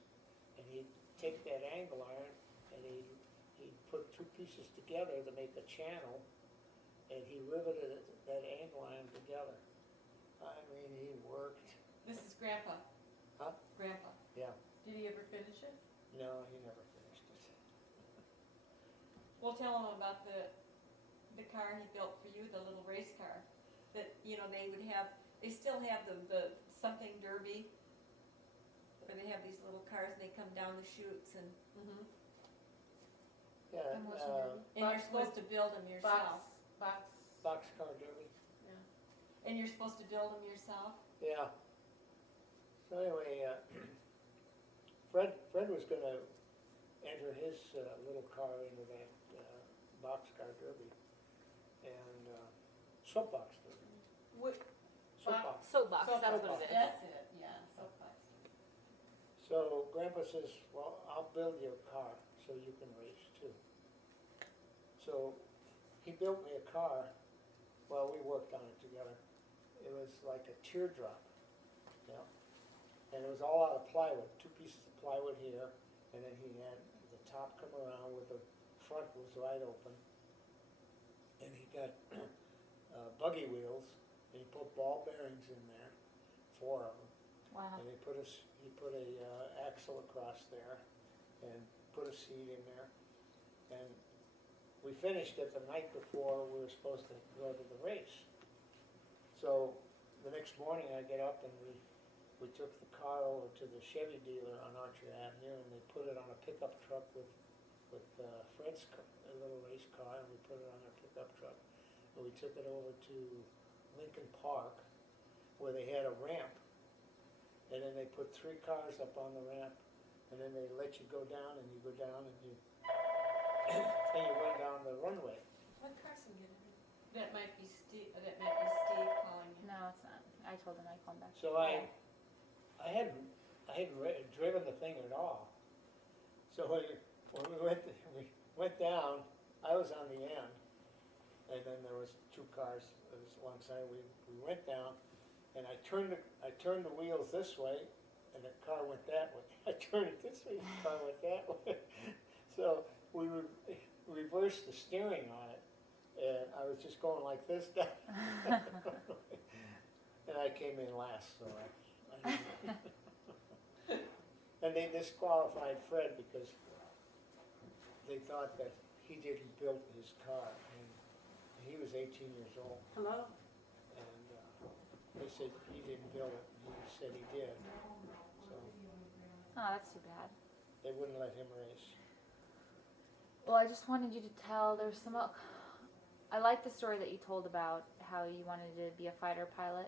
and he'd take that angle iron and he'd put two pieces together to make a channel, and he riveted that angle iron together. I mean, he worked. This is Grandpa. Huh? Grandpa. Yeah. Did he ever finish it? No, he never finished it. Well, tell him about the car he built for you, the little race car. That, you know, they still have the something derby, where they have these little cars and they come down the chutes and, Yeah, And what's the name? and you're supposed to build them yourself. boxcar derby. And you're supposed to build them yourself? Yeah. So anyway, Fred was going to enter his little car into that boxcar derby, and soapbox derby. What, Soapbox. Soapbox, that's what it is. that's it, yeah, soapbox. So Grandpa says, "Well, I'll build you a car so you can race too." So he built me a car. Well, we worked on it together. It was like a teardrop, you know, and it was all out of plywood. Two pieces of plywood here, and then he had the top come around with the front was wide open, and he got buggy wheels, and he put ball bearings in there, 4 of them. Wow. And he put a axle across there, and put a seat in there, and we finished it the night before we were supposed to go to the race. So the next morning I get up and we took the car over to the Chevy dealer on Archer Avenue, and they put it on a pickup truck with Fred's a little race car, and we put it on a pickup truck, and we took it over to Lincoln Park, where they had a ramp. And then they put 3 cars up on the ramp, and then they let you go down, and you go down, and you and you run down the runway. what car's he getting? That might be Steve calling you. No, it's not. I told him I'd call him back. So I hadn't driven the thing at all. So when we went down, I was on the end, and then there was 2 cars. There was one side. We went down, and I turned the wheels this way, and the car went that way. I turned it this way, the car went that way. So we reversed the steering on it, and I was just going like this down. And I came in last, so I didn't. And they disqualified Fred because they thought that he didn't build his car, and he was 18 years old. Hello? And they said he didn't build it, and he said he did. So Oh, that's too bad. they wouldn't let him race. Well, I just wanted you to tell. There's some. I like the story that you told about how you wanted to be a fighter pilot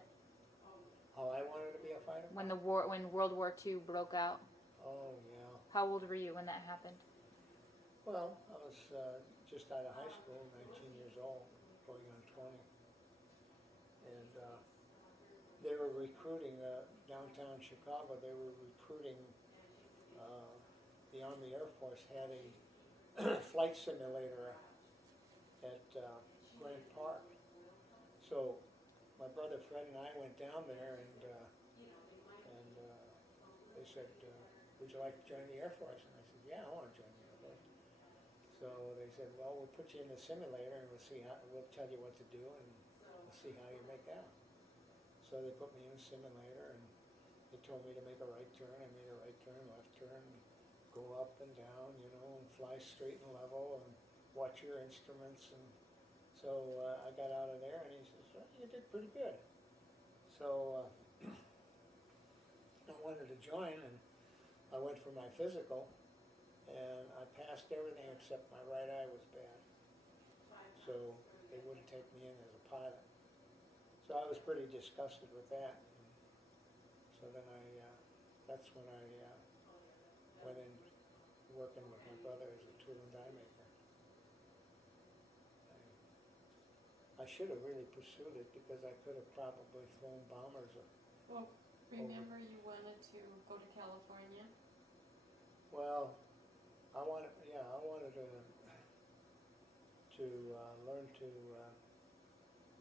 Oh, I wanted to be a fighter? when World War II broke out. Oh, yeah. How old were you when that happened? Well, I was just out of high school, 19 years old, going on 20. And they were recruiting, downtown Chicago, they were recruiting, the Army Air Force had a flight simulator at Grant Park. So my brother Fred and I went down there, and they said, "Would you like to join the Air Force?" And I said, "Yeah, I want to join the Air Force." So they said, "Well, we'll put you in the simulator, and we'll tell you what to do, and we'll see how you make out." So they put me in the simulator, and they told me to make a right turn. I made a right turn, left turn, go up and down, and fly straight and level, and watch your instruments. And so I got out of there, and he says, "Well, you did pretty good." So I wanted to join, and I went for my physical, and I passed everything except my right eye was bad. So they wouldn't take me in as a pilot. So I was pretty disgusted with that. And so then that's when I went in working with my brother as a tool and die maker. I should have really pursued it because I could have probably flown bombers. Well, remember you wanted to go to California? Well, I wanted to learn to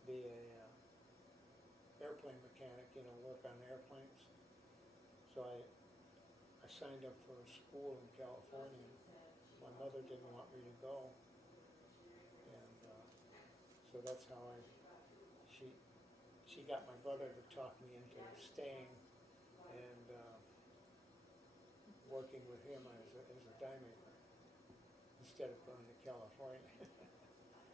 be a airplane mechanic, work on airplanes. So I signed up for a school in California. My mother didn't want me to go, and so that's how she got my brother to talk me into staying and working with him as a die maker instead of going to California.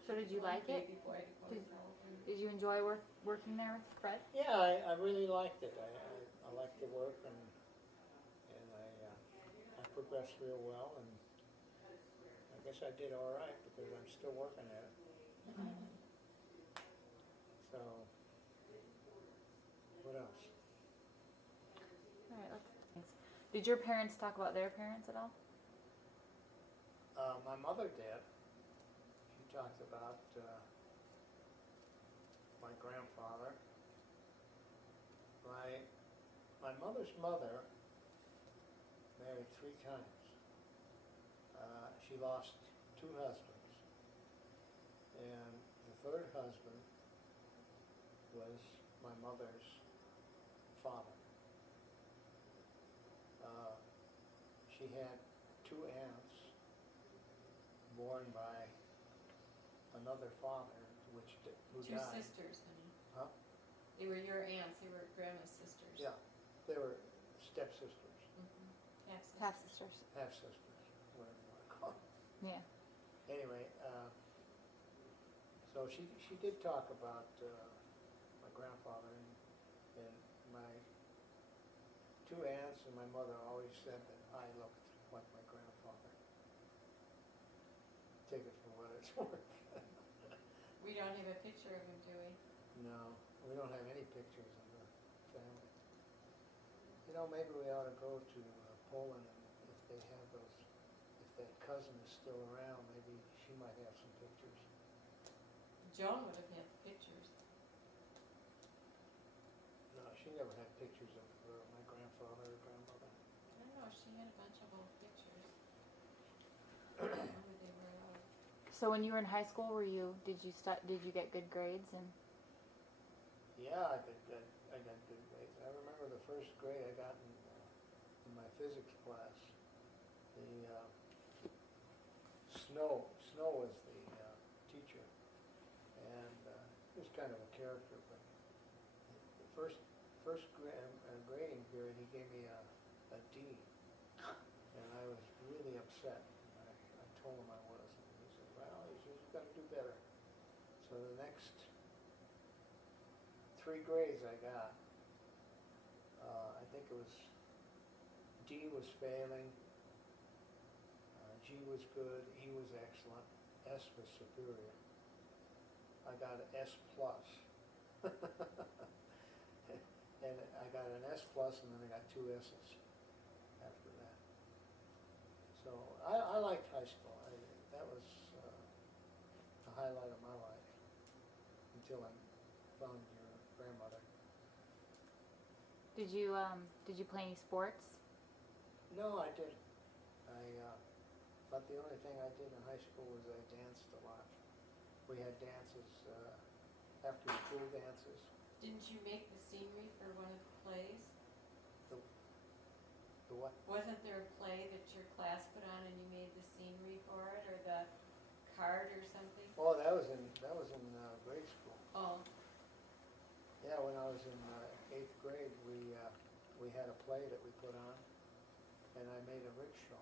So did you like it? Baby boy to go to California. Did you enjoy working there with Fred? Yeah, I really liked it. I liked the work, and I progressed real well, and I guess I did all right because I'm still working at it. So, what else? All right, thanks. Did your parents talk about their parents at all? My mother did. She talked about my grandfather. My mother's mother married 3 times. She lost 2 husbands, and the 3rd husband was my mother's father. She had 2 aunts born by another father, who Two died. sisters, honey. Huh? They were your aunts, they were grandma's sisters. Yeah, they were stepsisters, Half sisters. half-sisters, whatever you want to call them. Yeah. Anyway, so she did talk about my grandfather, and my 2 aunts and my mother always said that I looked like my grandfather. Take it for what it's worth. We don't have a picture of him, do we? No, we don't have any pictures of the family. Maybe we ought to go to Poland, and if they have those, if that cousin is still around, maybe she might have some pictures. Joan would have had pictures. No, she never had pictures of my grandfather or grandmother. I don't know, she had a bunch of old pictures. I don't know who they were of. So when you were in high school, did you get good grades and? Yeah, I got good grades. I remember the first grade I got in my physics class. Snow was the teacher, and he was kind of a character. But the first grading period, he gave me a D, and I was really upset. I told him I was, and he said, "Well, you've got to do better." So the next 3 grades I got, I think it was D was failing, G was good, E was excellent, S was superior. I got an S plus. And I got an S plus, and then I got 2 S's after that. So I liked high school. That was the highlight of my life until I found your grandmother. Did you play any sports? No, I didn't. But the only thing I did in high school was I danced a lot. We had dances, after school dances. Didn't you make the scenery for one of the plays? The what? Wasn't there a play that your class put on and you made the scenery for it, or the card or something? Oh, that was in grade school. Oh, Yeah, when I was in 8th grade, we had a play that we put on, and I made a rickshaw.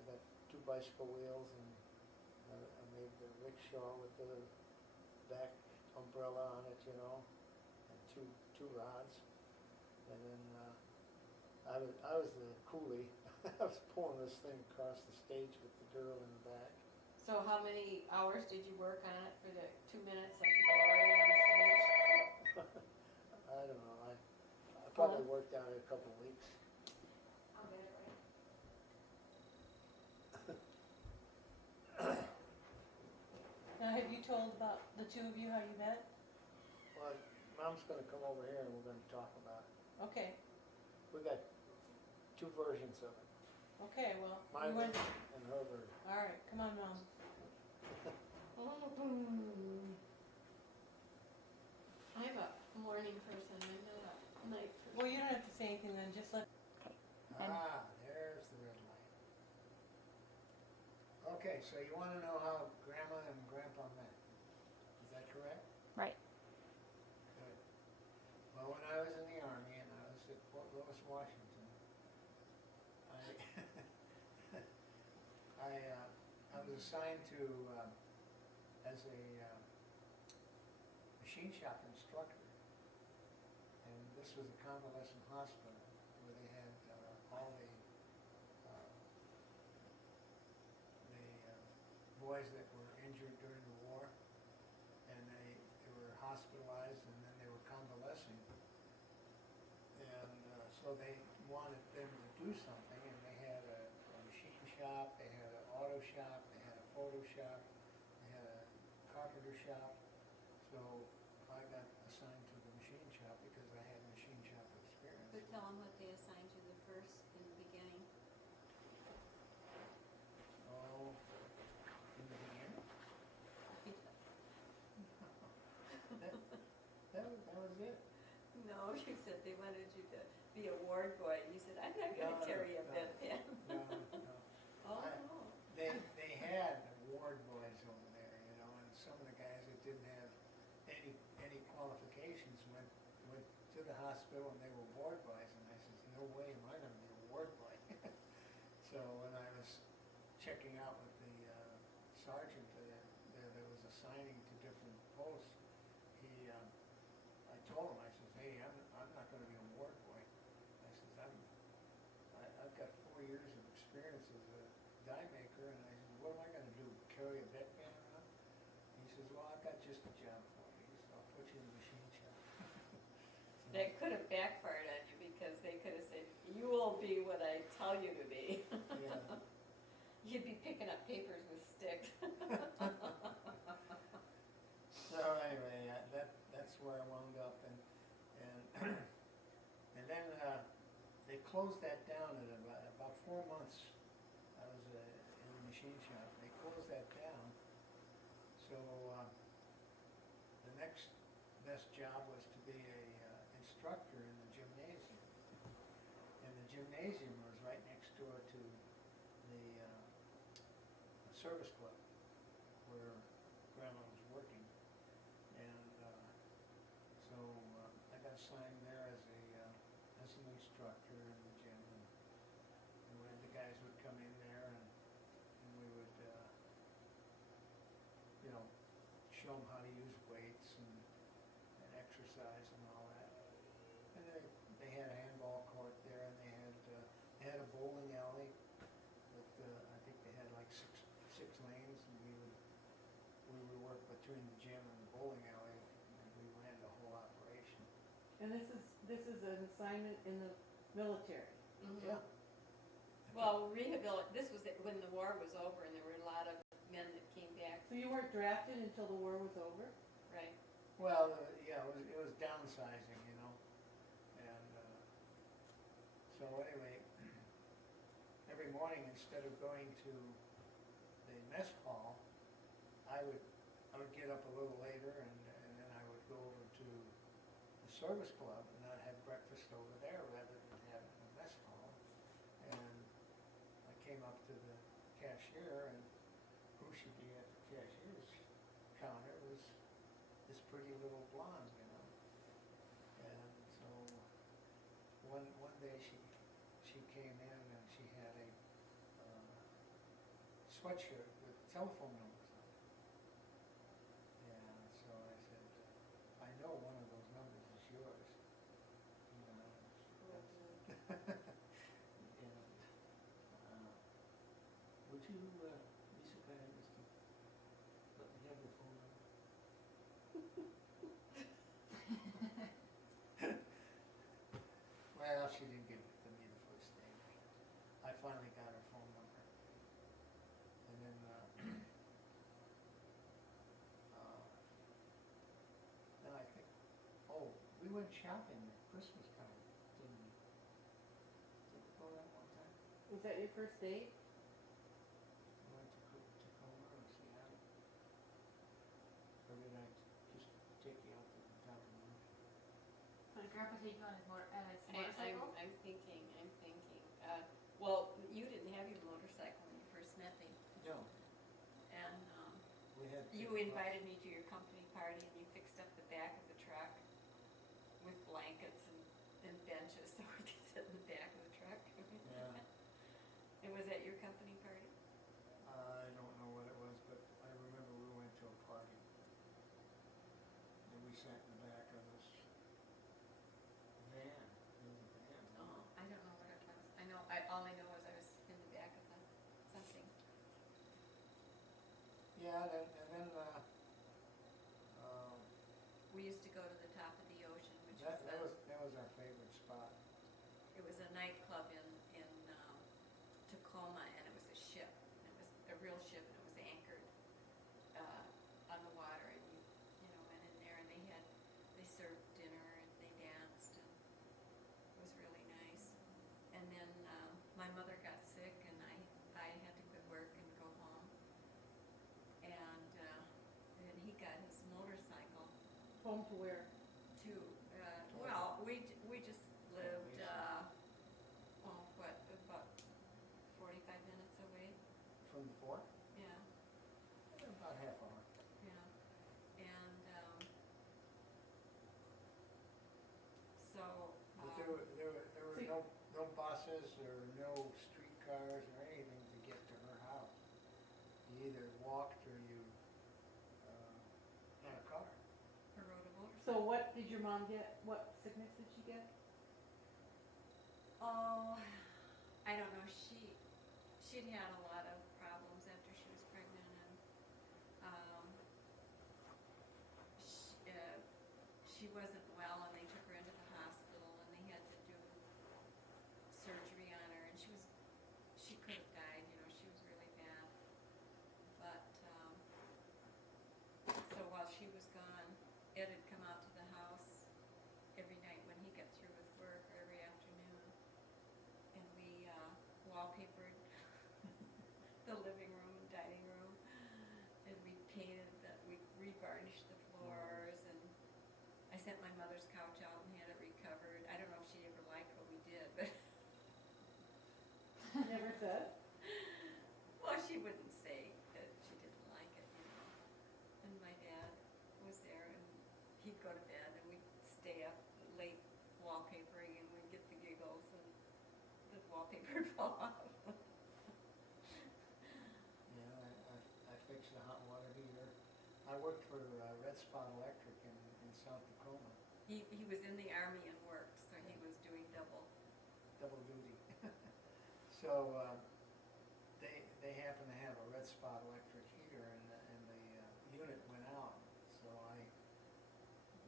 I got 2 bicycle wheels, and I made the rickshaw with the back umbrella on it, and two rods. And then I was the coolie. I was pulling this thing across the stage with the girl in the back. so how many hours did you work on it for the 2 minutes of the glory on stage? I don't know. I probably worked on it a couple of weeks. I'll get it right. Now, have you told about the two of you how you met? Well, Mom's gonna come over here and we're gonna talk about it. Okay, We got 2 versions of it. okay, well, My you went, version and her version. all right, come on, Mom. I'm a morning person, I'm not a night person. Well, you don't have to say anything then, just let, And- There's the red light. Okay, so you wanna know how Grandma and Grandpa met? Is that correct? Right. Good. Well, when I was in the Army and I was at Fort Lewis, Washington, I was assigned to, as a machine shop instructor. And this was a convalescent hospital where they had all the boys that were injured during the war, and they were hospitalized and then they were convalescing. And so they wanted them to do something, and they had a machine shop, they had an auto shop, they had a photo shop, they had a carpenter shop. So I got assigned to the machine shop because I had machine shop experience. But tell them what they assigned you the first in the beginning. Oh, in the beginning? That was it. No, you said they wanted you to be a ward boy, and you said, I'm not gonna No, carry a no. bed pen. No. Oh, They had ward boys over there, and some of the guys that didn't have any qualifications went to the hospital and they were ward boys, and I says, no way am I gonna be a ward boy. So when I was checking out with the sergeant that was assigning to different posts, I told him, I says, hey, I'm not gonna be a ward boy. I says, I've got 4 years of experience as a die maker, and I said, what am I gonna do, carry a bedpan around? He says, well, I've got just a job for you, he said, I'll put you in the machine shop. that could have backfired on you, because they could have said, you will be what I tell you to be. Yeah. You'd be picking up papers with sticks. So anyway, that's where I wound up, and and then they closed that down at about 4 months. I was in the machine shop. They closed that down. So the next best job was to be a instructor in the gymnasium. And the gymnasium was right next door to the service club where Grandma was working. And so I got assigned there as an instructor in the gym. And when the guys would come in there, and we would, show them how to use weights and exercise and all that. And they had a handball court there, and they had a bowling alley with, I think they had like six lanes, and we would work between the gym and the bowling alley, and we ran the whole operation. and this is an assignment in the military. Mhm. Yeah. Well, this was when the war was over, and there were a lot of men that came back, So you weren't drafted until the war was over? right? Well, yeah, it was downsizing, and so anyway, every morning morning, instead of going to the mess hall, I would get up a little later and then I would go over to the service club and I'd have breakfast over there rather than have it in the mess hall. And I came up to the cashier, and who should be at the cashier's counter was this pretty little blonde, you know. And so one day she came in and she had a sweatshirt with telephone numbers on it. And so I said, I know one of those numbers is yours. You know, and would you be so kind as to let me have your phone number? Well, she didn't give it to me the first day. I finally got her phone number. And then, then I think, oh, we went shopping at Christmas time, didn't we? Did we go that one time? Was that your first date? We went to Tacoma or Seattle. Or did I just take you out to the top of the mountain? So did Grandpa take you on his motorcycle? I'm thinking, well, you didn't have your motorcycle when you first met me, No, and, we had. you invited me to your company party and you fixed up the back of the truck with blankets and benches so we could sit in the back of the truck. Yeah. And was that your company party? I don't know what it was, but I remember we went to a party. And we sat in the back of this van. It was a van. Oh, I don't know what it was. All I know is I was in the back of something. Yeah, and then, We used to go to the top of the ocean, which that was our favorite spot. it was a nightclub in Tacoma, and it was a ship. It was a real ship, and it was anchored on the water, and you went in there, and they served dinner, and they danced, and it was really nice. And then my mother got sick, and I had to quit work and go home. And then he got his motorcycle Home to where? to, well, we just lived, about 45 minutes away, From the fort? yeah, About half hour. yeah. And, so, But there were no buses or no streetcars or anything to get to her house. You either walked or you had a car. I rode a motorcycle. So what did your mom get? What sickness did she get? Oh, I don't know, she'd had a lot of problems after she was pregnant, and, she wasn't well, and they took her into the hospital, and they had to do surgery on her, and she could have died, she was really bad. But, so while she was gone, Ed had come out to the house every night when he got through with work, or every afternoon, and we wallpapered the living room and dining room, and we revarnished the floors, and I sent my mother's couch out and had it recovered. I don't know if she ever liked what we did, but Never said. well, she wouldn't say that she didn't like it, And my dad was there, and he'd go to bed, and we'd stay up late wallpapering, and we'd get the giggles, and the wallpaper would fall off. Yeah, I fixed the hot water heater. I worked for Red Spot Electric in South Tacoma, He was in the Army and worked, so he was doing double. double duty. So they happened to have a Red Spot Electric heater, and the unit went out. So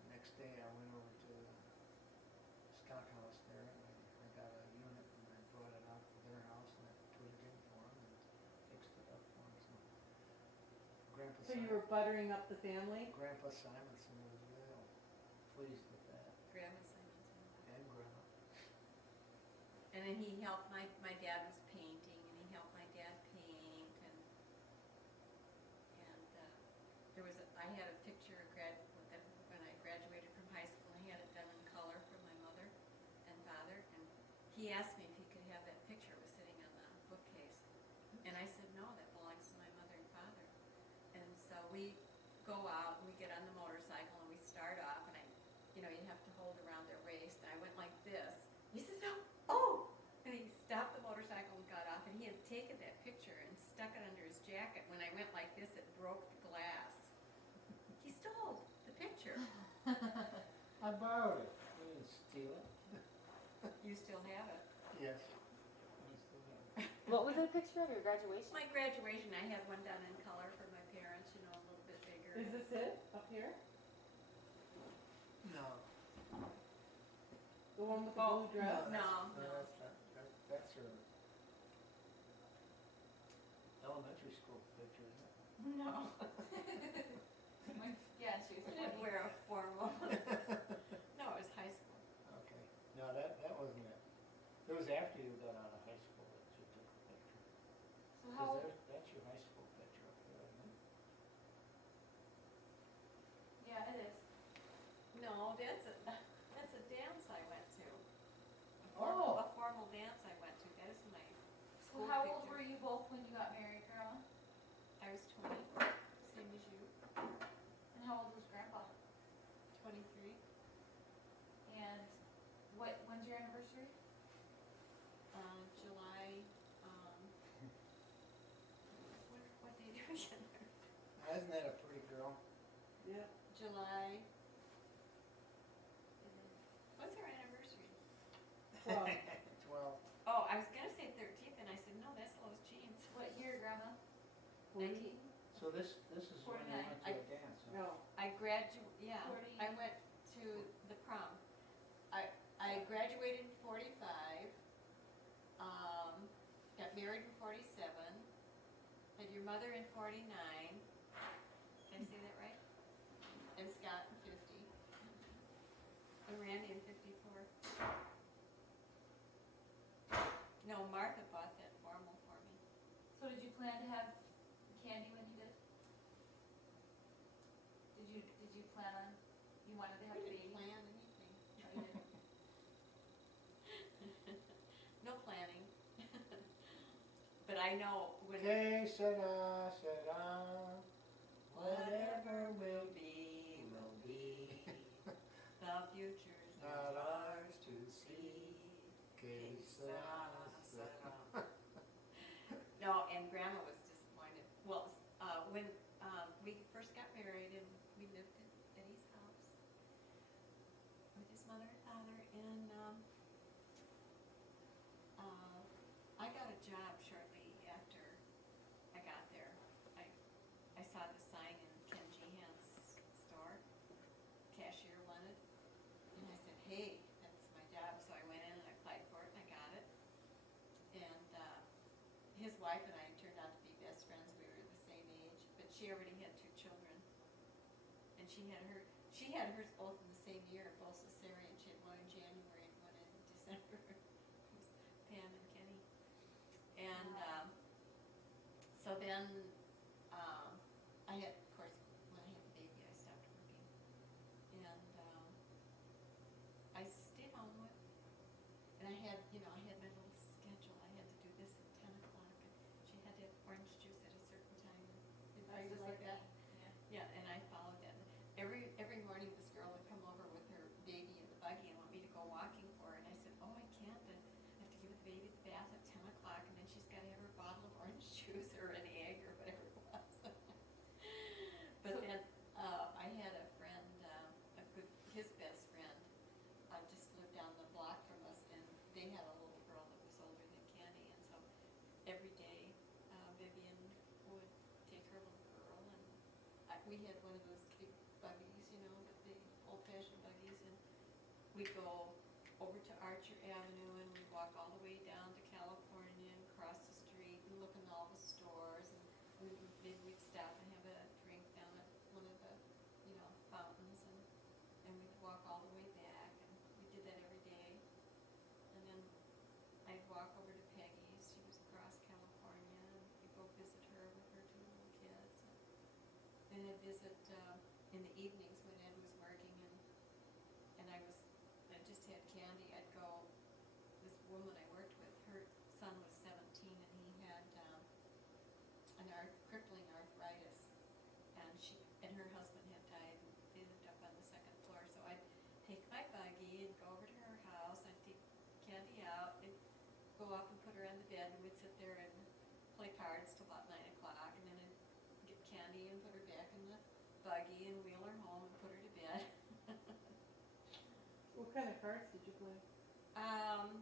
next day I went over to the stockhouse there, and I got a unit, and I brought it out to their house, and I put it in for them and fixed it up for them. So So you were buttering up the family? Grandpa Simonson was real pleased with that, Grandma Simonson. and Grandma. And then he helped, my dad was painting, and he helped he asked me if he could have that picture. It was sitting on the bookcase. And I said, no, that belongs to my mother and father. And so we go out and we get on the motorcycle and we start off and you have to hold around their waist. And I went like this. He says, oh! And he stopped the motorcycle and got off and he had taken that picture and stuck it under his jacket. When I went like this, it broke the glass. He stole the picture. I borrowed it. I didn't steal it. You still have it. Yes. I still have it. What was the picture of your graduation? My graduation, I had one done in color for my parents, a little bit bigger. Is this it up here? No. The one with the Oh, blue dress? No. That's not, that's your elementary school picture, isn't it? No. Yeah, she was I didn't wear a formal. No, it was high school. Okay. No, that wasn't it. It was after you got out of high school that you took the picture. So how? That's your high school picture up there, isn't it? Yeah, it is. No, that's a dance I went to. Oh. A formal dance I went to. That is my So school how old picture. were you both when you got married, Grandma? I was 20, same as you. And how old was Grandpa? 23. And when's your anniversary? July. What day do we get there? Isn't that a pretty girl? Yeah. July. What's our anniversary? 12. 12. Oh, I was gonna say 13th, and I said no. That's Lowe's jeans. What year, Grandma? 19. So this is when you 49. went to a dance, huh? No. Yeah, 40. I went to the prom. I graduated in 45, got married in 47, had your mother in 49, did I say that right? And Scott in 50, and Randy in 54. No, Martha bought that formal for me. So did you plan to have candy when you did? Did you plan on, you wanted to have a We baby? didn't plan anything. No, you didn't. No planning. But I know when. Okay, Sarah, Whatever will be, will be. The future's not ours to see. Que sera. No, and Grandma was disappointed. Well, when we first got married and we lived in Eddie's house with his mother and father, and I got a job shortly after I got there. I saw the sign in Ken Jehan's store, cashier wanted, and I said, hey, that's my job. So I went in and I applied for it and I got it. And his wife and I turned out to be best friends. We were the same age, but she already had 2 children. And she had hers both in the same year, both cesarean. She had one in January and one in December. Pam and Kenny. And so then I had, of course, when I had the baby, I stopped working. And I stayed home with, and I had my little schedule. I had to do this at 10 o'clock, and she had to have orange juice at a certain time. And That's things just like that. me, Yeah, and I followed that. Every morning, this girl would come over with her baby in the buggy and want me to go walking for her. And I said, oh, I can't. I have to give the baby the bath at 10 o'clock, and then she's got to have her bottle of orange juice or an egg or whatever it was. But then I had a friend, his best friend, just lived down the block from us, and they had a little girl that was older than Candy, and so every day Vivian would take her little girl, and we had one of those big buggies, the old-fashioned buggies, and we'd go over to Archer Avenue, and we'd walk all the way down to California and cross the street and look in all the stores, and maybe we'd stop and have a drink down at one of the, fountains, and we'd walk all the way back, and we did that every day. And then I'd walk over to Peggy's, she was across California, and we'd go visit her with her 2 little kids. And I'd visit in the evenings when Ed was working, and I just had Candy. I'd go, this woman I and her husband had died, and they lived up on the second floor, so I'd take my buggy and go over to her house, I'd take Candy out, and go up and put her on the bed, and we'd sit there and play cards till about 9 o'clock, and then I'd get Candy and put her back in the buggy and wheel her home and put her to bed. What kind of cards did you play? I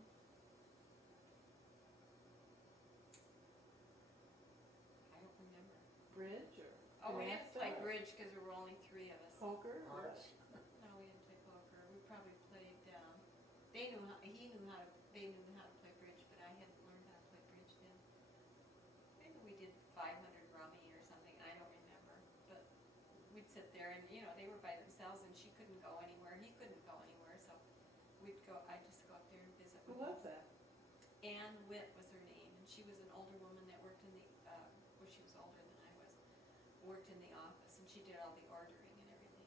don't remember. Bridge or Oh, we didn't play canasta? bridge because there were only 3 of us. Poker? Hearts. No, we didn't play poker. We probably played, they knew how, they knew how to play bridge, but I hadn't learned how to play bridge then. Maybe we did 500 rummy or something, I don't remember. But we'd sit there and, you know, they were by themselves and she couldn't go anywhere, he couldn't go anywhere, so I'd just go up there and visit Who with was them. that? Ann Witt was her name, and she was an older woman that worked in the, well, she was older than I was, worked in the office, and she did all the ordering and everything.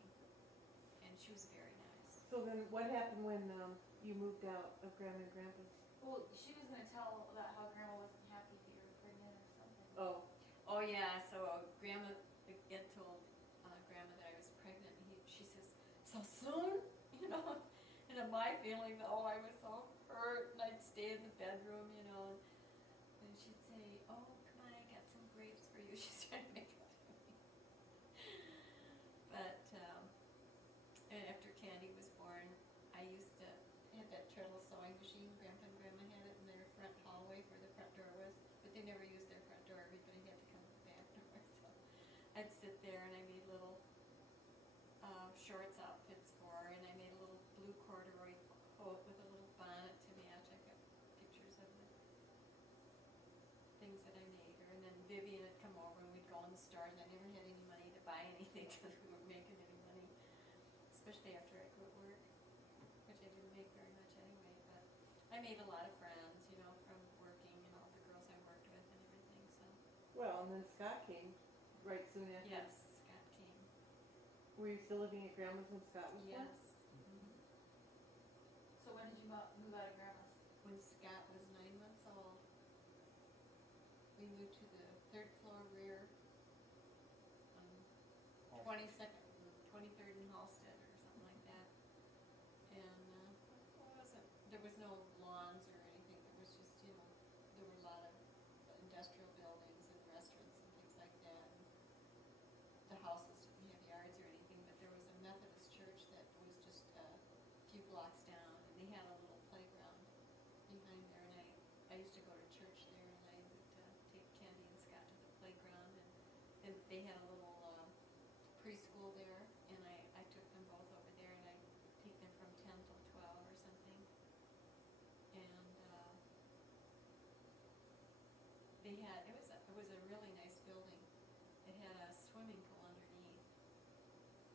And she was very nice. So then what happened when you moved out of Grandma and Grandpa's? Well, she was gonna tell about how Grandma wasn't happy that you were pregnant or something. Oh, Oh, yeah, so Grandma, Ed told Grandma that I was pregnant, and she says, so soon? You know, and my feeling, oh, I was so hurt, and I'd stay in the bedroom, you know, and she'd say, oh, come on, I got some grapes for you. She's trying to make it to me. But, and after Candy was born, I used to have that treadle sewing machine. Grandpa and Grandma had it in their front hallway where the front door was, but they never used their front door. Everybody had to come to the back door. So I'd sit there and I made little shorts outfits for her, and I made a little blue corduroy coat with a little bonnet to match. I got pictures of the things that I made her, and then Vivian had come over and we'd go in the stores. I never had any money to buy anything because we weren't making any money, especially after I quit work, which I didn't make very much anyway. But I made a lot of friends, you know, from working and all the girls I worked with and everything. So well, and then Scott came right soon after. yes, Scott came. Were you still living at Grandma's when Scott was born? Yes. So when did you move out of Grandma's? When Scott was 9 months old, we moved to the 3rd floor rear, 22nd, 23rd and Halsted or something like that. And there was no lawns or anything. There was just, you know, there were a lot of industrial buildings and restaurants and things like that. And the houses didn't have yards or anything, but there was a Methodist church that was just a few blocks down, and they had a little playground behind there, and I used to go to church there, and I would take Candy and Scott to the playground, and they had a little preschool there, and I took them both over there, and I'd take them from 10 till 12 or something. And they had, it was a really nice building. It had a swimming pool underneath,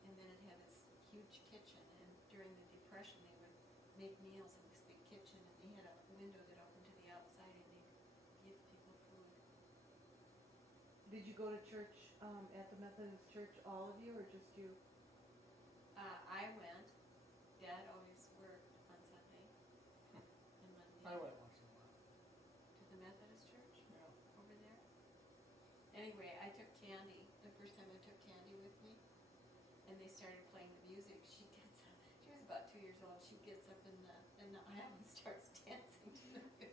and then it had this huge kitchen, and during the Depression they would make meals in this big kitchen, and they had a window that opened to the outside, and they'd give people food. Did you go to church at the Methodist church, all of you, or just you? I went. Dad always worked on Sunday and Monday. I went once in a while. To the Methodist church Yeah. over there. Anyway, I took Candy, the first time I took Candy with me, and they started playing the music. She was about 2 years old. She gets up in the aisle and starts dancing to the music.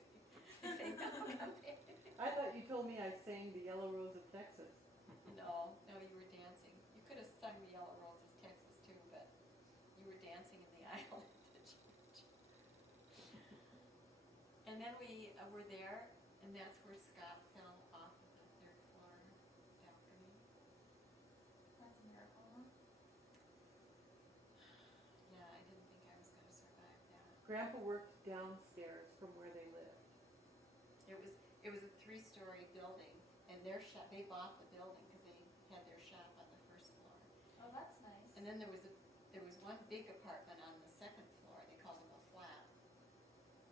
I say, no, come back. I thought you told me I sang the Yellow Rose of Texas. No, you were dancing. You could have sung the Yellow Roses, Texas too, but you were dancing in the aisle at the church. And then we were there, and that's where Scott fell off of the 3rd floor balcony. That's a miracle, huh? Yeah, I didn't think I was going to survive that. Grandpa worked downstairs from where they lived. It was a 3-story building, and they bought the building because they had their shop on the 1st floor. Oh, that's nice. And then there was one big apartment on the 2nd floor. They called it a flat.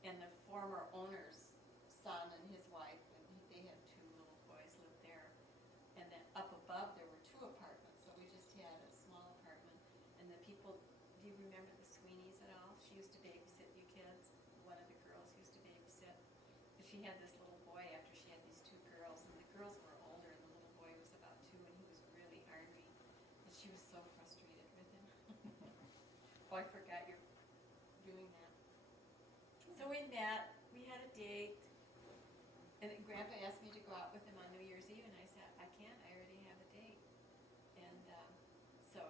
And the former owner's son and his wife, and they had 2 little boys lived there. And then up above there were 2 apartments, so we just had a small apartment. And the people, do you remember the Sweeneys at all? She used to babysit you kids. One of the girls used to babysit. But she had this little boy after she had these 2 girls, and the girls were older, and the little boy was about 2, and he was really ornery. And she she was so frustrated with him. Oh, I forgot you're doing that. So we met, we had a date, and then Grandpa asked me to go out with him on New Year's Eve, and I said, I can't, I already have a date. And so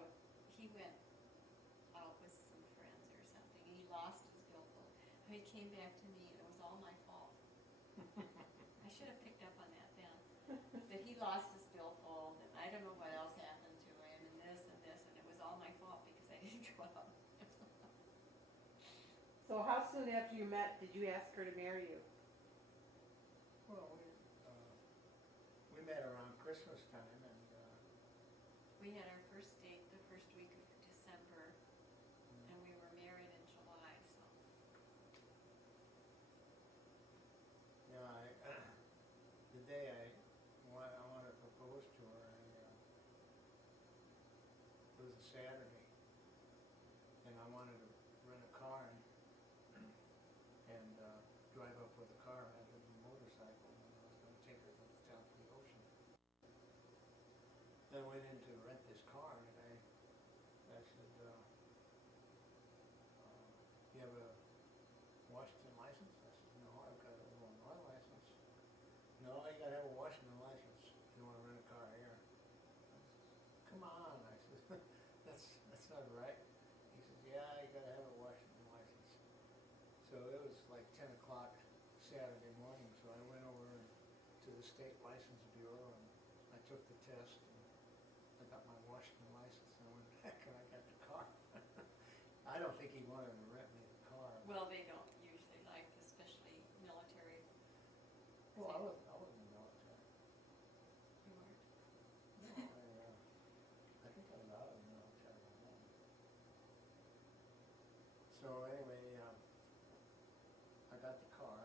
he went out with some friends or something, and he lost his billfold. He came back to me, and it was all my fault. I should have picked up on that then. That he lost his billfold, and I don't know what else happened to him, and this, and it was all my fault because I didn't go out. So how soon after you met did you ask her to marry you? Well, we met around Christmas time, and We had our first date the first week of December, and we were married in July, so. yeah, the day I wanted to propose to her, it was a Saturday, and I wanted to rent a car and drive up with a car rather than a motorcycle, and I was gonna take her to the top of the ocean. Then I went in to rent this car, and I said, you have a Washington license? I said, no, I've got a Illinois license. No, you gotta have a Washington license if you wanna rent a car here. I said, come on, I said, that's not right. He says, yeah, you gotta have a Washington license. So it was like 10 o'clock Saturday morning, so I went over to the state license bureau and I took the test and I got my Washington license and I went back and I got the car. I don't think he wanted to rent me the car. Well, they don't usually like, especially military. Well, I wasn't in the military. You weren't? No, I think I was out of the military then. So anyway, I got the car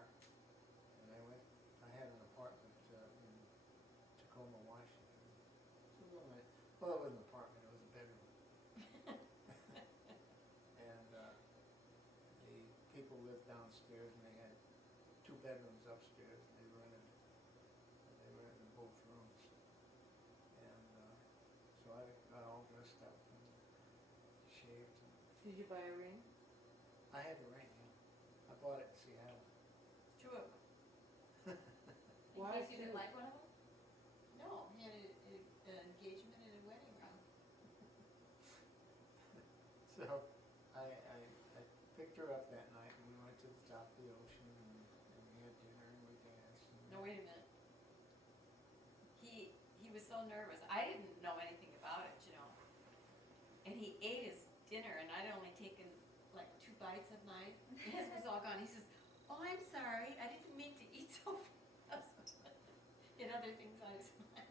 and I had an apartment in Tacoma, Washington. It was well, it wasn't an apartment, it was a bedroom. And the people lived downstairs and they had 2 bedrooms upstairs and they rented both rooms. And so I got all dressed up and shaved. Did you buy a ring? I had the ring, yeah. I bought it in Seattle. 2 of them. In Why case you didn't two? like one of them? No, he had an engagement and a wedding ring. So I picked her up that night and we went to the top of the ocean and we had dinner and we danced. And No, wait a minute. He was so nervous. I didn't know anything about it, you know. And he ate his dinner and I'd only taken like 2 bites of mine. His was all gone. He says, oh, I'm sorry. I didn't mean to eat so fast. He had other things on his mind.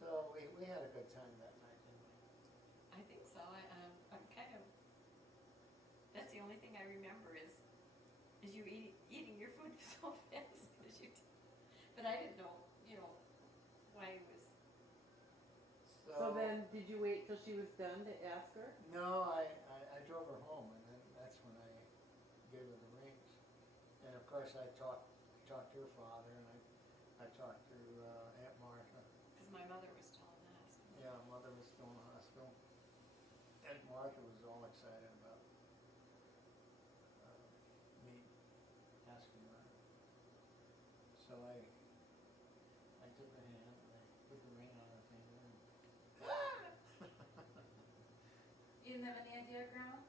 So we had a good time that night, didn't we? I think so. I'm kind of, that's the only thing I remember is you eating your food so fast. But I didn't know, you know, why he was. So then, did you wait till she was done to ask her? No, I drove her home and then that's when I gave her the rings. And of course I talked to her father and I talked to Aunt Martha. Because my mother was still in the hospital. Yeah, mother was still in the hospital. Aunt Martha was all excited about me asking her. So I took her hand and I put the ring on her finger. And You didn't have any idea, Grandma?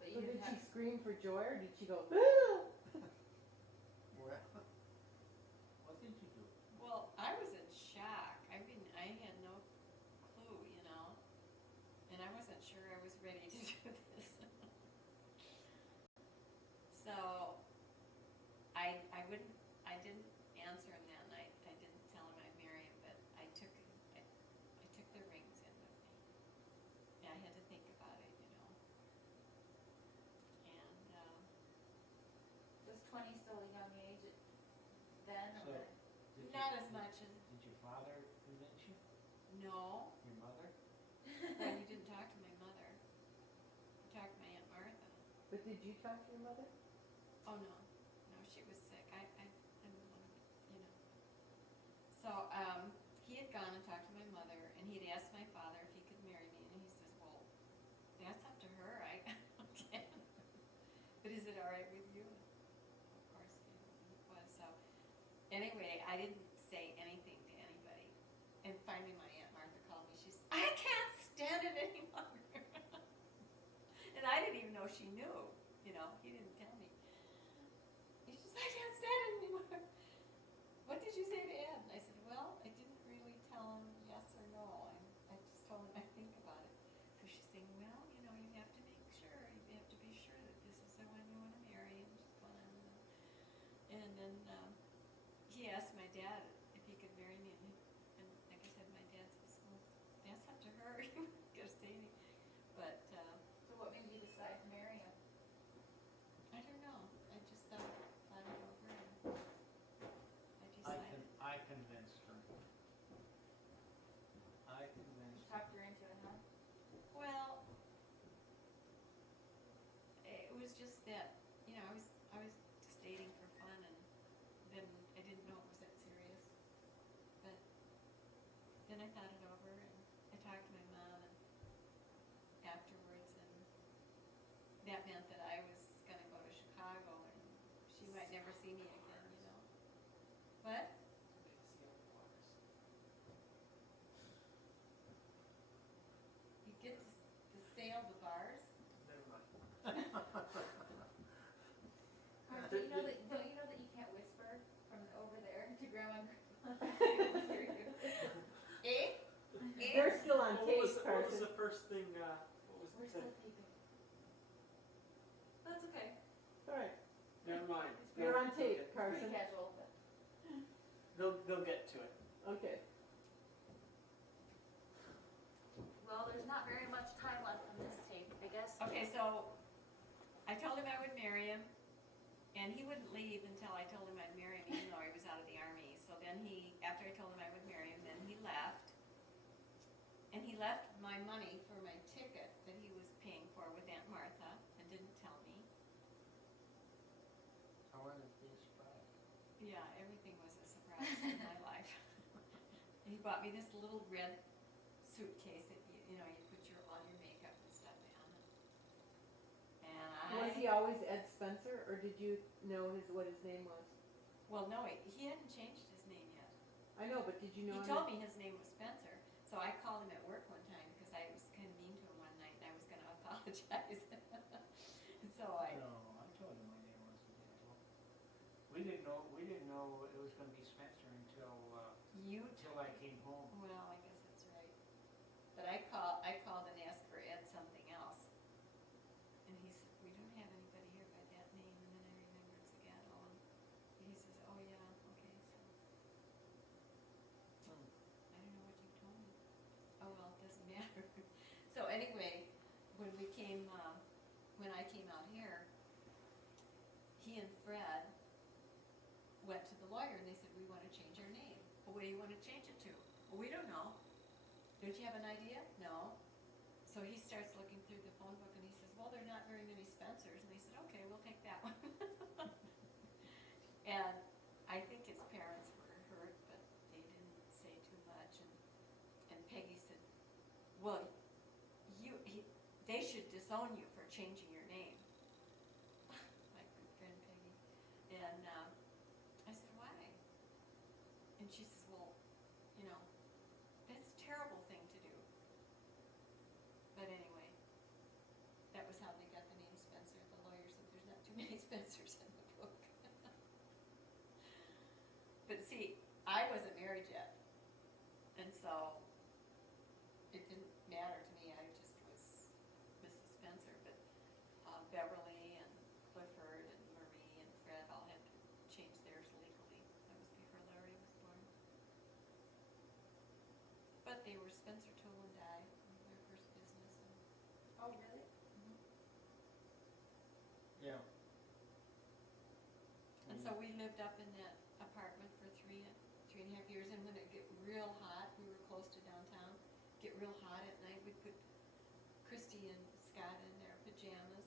But So you did didn't she have. scream for joy or did she go, well, what did you do? Well, I was in shock. I mean, I had no clue, you know, and I wasn't sure I was ready to do this. So I didn't answer him that night. I didn't tell him I'd marry him, but I took the rings in with me. Yeah, I had to think about it, you know. And Was 20 still a young age then? So, Or? not as much as, Did your father convince you? no. Your mother? Well, you didn't talk to my mother. You talked to my Aunt Martha. but did you talk to your mother? Oh, no. No, she was sick. I'm the one who So, he had gone and talked to my mother, and he'd asked my father if he could marry me, and he says, well, that's up to her, I can't. But is it all right with you? Of course it was, so, anyway, I didn't say anything to anybody. And finally my Aunt Martha called me, she said, I can't stand it any longer. And I didn't even know she knew, you know, he didn't tell me. He says, I can't stand it anymore. What did you say to Ed? And I said, well, I didn't really tell him yes or no. I just told him I think about it. So she's saying, well, you know, you have to make sure. You have to be sure that this is the one you want to marry. And she's going on. And then he asked my dad if he could marry me. And like I said, my dad says, well, that's up to her. You weren't going to say anything. But So what made you decide to marry him? I don't know. I just thought it over and I decided. I convinced her. I You convinced her. talked her into it, huh? Well, it was just that, you know, I was just dating for fun, and then I didn't know it was that serious. But then I thought it over, and I talked to my mom and afterwards, and that meant that I was gonna go to Chicago, and she might never see me again, you know. What? You get to sail the bars? Never mind. Don't you know that you can't whisper from over there to Grandma and Grandpa? Eh? Eh? They're still on What tape, was Carson. the first thing, what was We're the still thing? taping. That's okay. All right, Never mind. you're on tape, Pretty Carson. casual, but. They'll get to it. Okay. Well, there's not very much time left on this tape, I guess. Okay, so I told him I would marry him, and he wouldn't leave until I told him I'd marry him, even though he was out of the army. So then after I told him I would marry him, then he left. And he left my money for my ticket that he was paying for with Aunt Martha and didn't tell me. I wanted to be a surprise. Yeah, everything was a surprise in my life. And he bought me this little red suitcase that you know, you put all your makeup and stuff in. And Was he always Ed Spencer, or did you know what his name was? well, no, he hadn't changed his name yet. I know, but did you know He him? told me his name was Spencer, so I called him at work one time because I was kind of mean to him one night and I was going to apologize. So No, I told him my name wasn't Angelo. We didn't know it was gonna be Spencer until I came home. well, I guess that's right. But I called and asked for Ed something else. And he said, we don't have anybody here by that name. And then I remembered Zagato, and he says, oh yeah, okay, so. I don't know what you told me. Oh, well, it doesn't matter. So anyway, when I came out here, he and Fred went to the lawyer and they said, we want to change our name. Well, what do you want to change it to? Well, we don't know. Don't you have an idea? No. So he starts looking through the phone book and he says, well, there are not very many Spencers. And they said, okay, we'll take that one. And I think his parents were hurt, but they didn't say too much. And Peggy said, well, they should disown you for changing your name. My good friend Peggy. And I said, why? And she says, well, you know, that's a terrible thing to do. But anyway, that was how they got the name Spencer. The lawyer said there's not too many Spencers in the book. But see, I wasn't married yet. And so it didn't matter to me. I just was Mrs. Spencer. But Beverly and Clifford and Marie and Fred all had to change theirs legally. That was before Larry was born. But they were Spencer Tool and Die, their first business. Oh, really? Yeah. And so we lived up in that apartment for 3.5 years. And when it get real hot, we were close to downtown. Get real hot at night, we'd put Christy and Scott in their pajamas.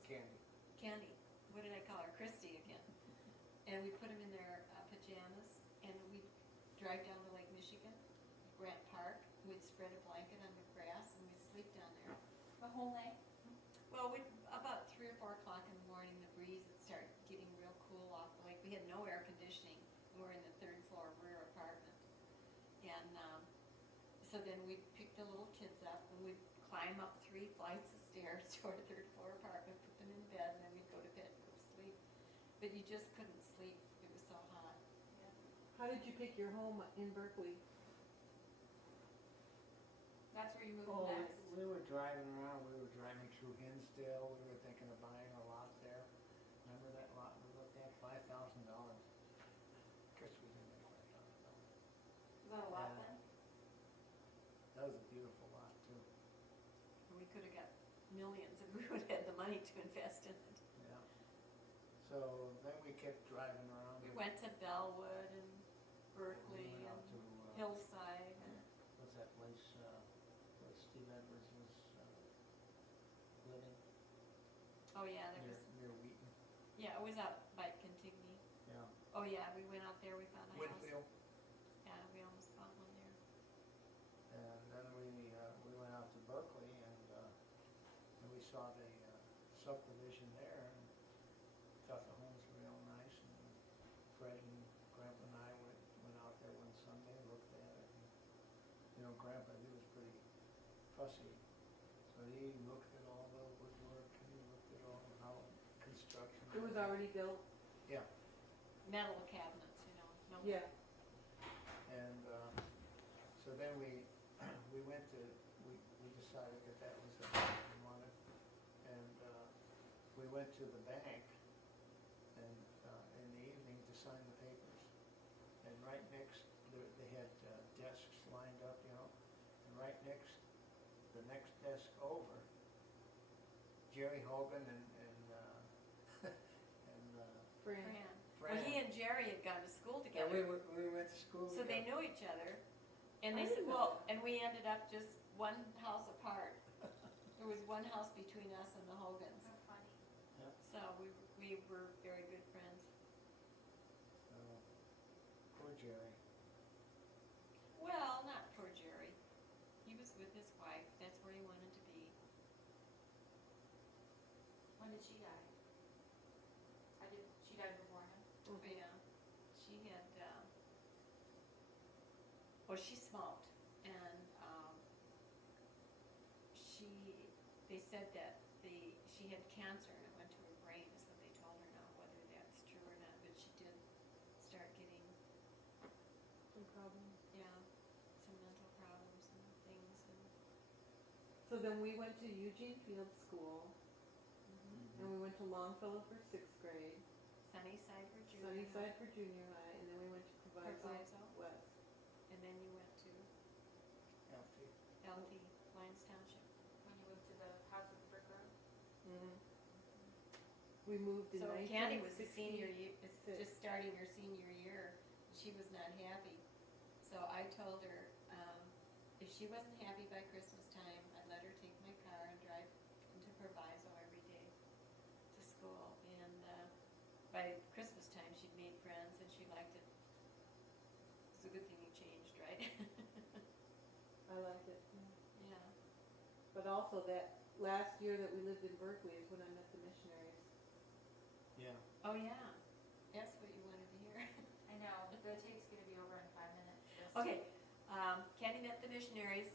Candy. What did I call her? Christy again. And we put them in their pajamas, and we'd drive down to Lake Michigan spread a blanket on the grass and we'd sleep down there. The whole night? Well, about 3 or 4 o'clock in the morning, the breeze would start getting real cool off the lake. We had no air conditioning, and we're in the 3rd floor rear apartment. And so then we'd pick the little kids up and we'd climb up 3 flights of stairs to our 3rd floor apartment, put them in bed, and then we'd go to bed and go to sleep. But you just couldn't sleep. It was so hot. How did you pick your home in Berkeley? That's where you moved Oh, next. we were driving around, we were driving through Hinsdale, we were thinking of buying a lot there. Remember that lot we looked at, $5,000? Of course, we didn't make $5,000. Was that a lot Yeah. then? That was a beautiful lot too. And we could have got millions if we would have had the money to invest in it. Yeah. So then we kept driving around. We went to Bellwood and Berkeley We went out and to, Hillside. what's that place, where Steve Edwards was, living, Oh yeah, there near, was, near Wheaton. yeah, it was out by Cantigny. Yeah. Oh yeah, we went out there, we found a house. Winfield. Yeah, we almost bought one there. And then we went out to Berkeley and we saw the subdivision there and thought the homes were real nice. And Fred and Grandpa and I went out there one Sunday, looked at it. And, you know, Grandpa, he was pretty fussy. So he looked at all the woodwork and he looked at all how construction. It was already built? Yeah. Metal cabinets, you know, no. Yeah. And so then we went to, we decided that that was the house we wanted. And we went to the bank and in the evening to sign the papers. And right next, they had desks lined up, you know, and right next, the next desk over, Jerry Hogan and Fran. Fran. Fran. Well, he and Jerry had gone to school Yeah, we together, went to school so they together. knew each other. And I they said, didn't know well, and we ended up just one house apart. There was one house between us and the Hogans. So funny. So we were very good friends. So, poor Jerry. Well, not poor Jerry. He was with his wife. That's where he wanted to be. When did she die? She died before him? But yeah, she had, well, she smoked, and, they said that she had cancer and it went to her brain, is what they told her now, whether that's true or not, but she did start getting, Some problems. yeah, some mental problems and things, and, So then we went to Eugene Field School, and we went to Longfellow for 6th grade, Sunnyside for junior. Sunnyside for junior high, and then we went to Proviso Proviso. West. And then you went to Healthy. LT, Lyons Township. When you moved to the house with the brick road? We moved in So 1966. Candy was a senior year, just starting her senior year. She was not happy. So I told her, if she wasn't happy by Christmas time, I'd let her take my car and drive into Proviso every day to school. And by Christmas time, she'd made friends and she liked it. It's a good thing you changed, right? I liked it. Yeah. But also that last year that we lived in Berkeley is when I met the missionaries. Yeah. Oh, yeah. That's what you wanted to hear. I know, the tape's gonna be over in 5 minutes. Just- Okay, Candy met the missionaries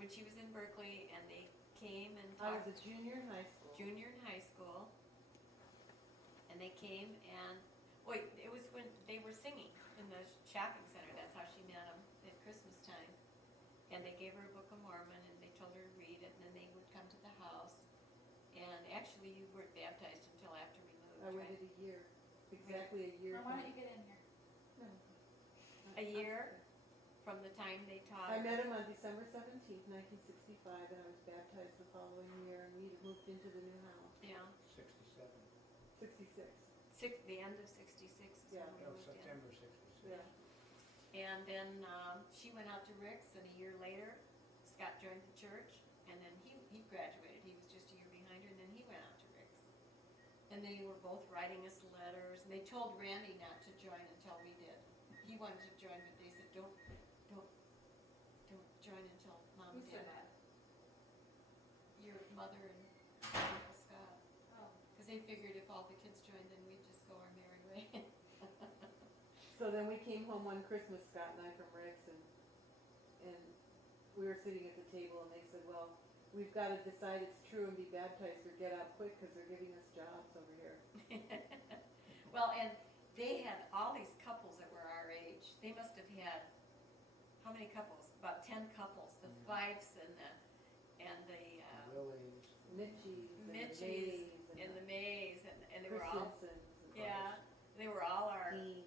when she was in Berkeley, and they came and I was talked a junior in high school. junior in high school. And they came and, wait, it was when they were singing in the shopping center, that's how she met them at Christmas time. And they gave her a Book of Mormon and they told her to read it, and then they would come to the house. And actually, you weren't baptized until after we moved, I right? waited a year, exactly a year. Now, why don't you get in here? A year from the time they taught I her. met him on December 17th, 1965, and I was baptized the following year, and we moved into the new house. Yeah, 67. 66. the end of '66 is Yeah. when we No, moved in. September 66. Yeah. And then she went out to Rick's, and a year later, Scott joined the church, and then he graduated. He was just a year behind her, and then he went out to Rick's. And they were both writing us letters, and they told Randy not to join until we did. He wanted to join, but they said, don't join mother and Uncle Scott. Because they figured if all the kids joined, then we'd just go our merry way. So then we came home one Christmas, Scott and I, from Rick's, and we were sitting at the table, and they said, well, we've got to decide it's true and be baptized or get out quick because they're giving us jobs over here. Well, and they had all these couples that were our age. They must have had, how many couples? About 10 couples, the Fifes and the Willie's. Mitchie's and Mitchies the and the Mays, and they were all, Christensens and yeah, they were all our, Deans.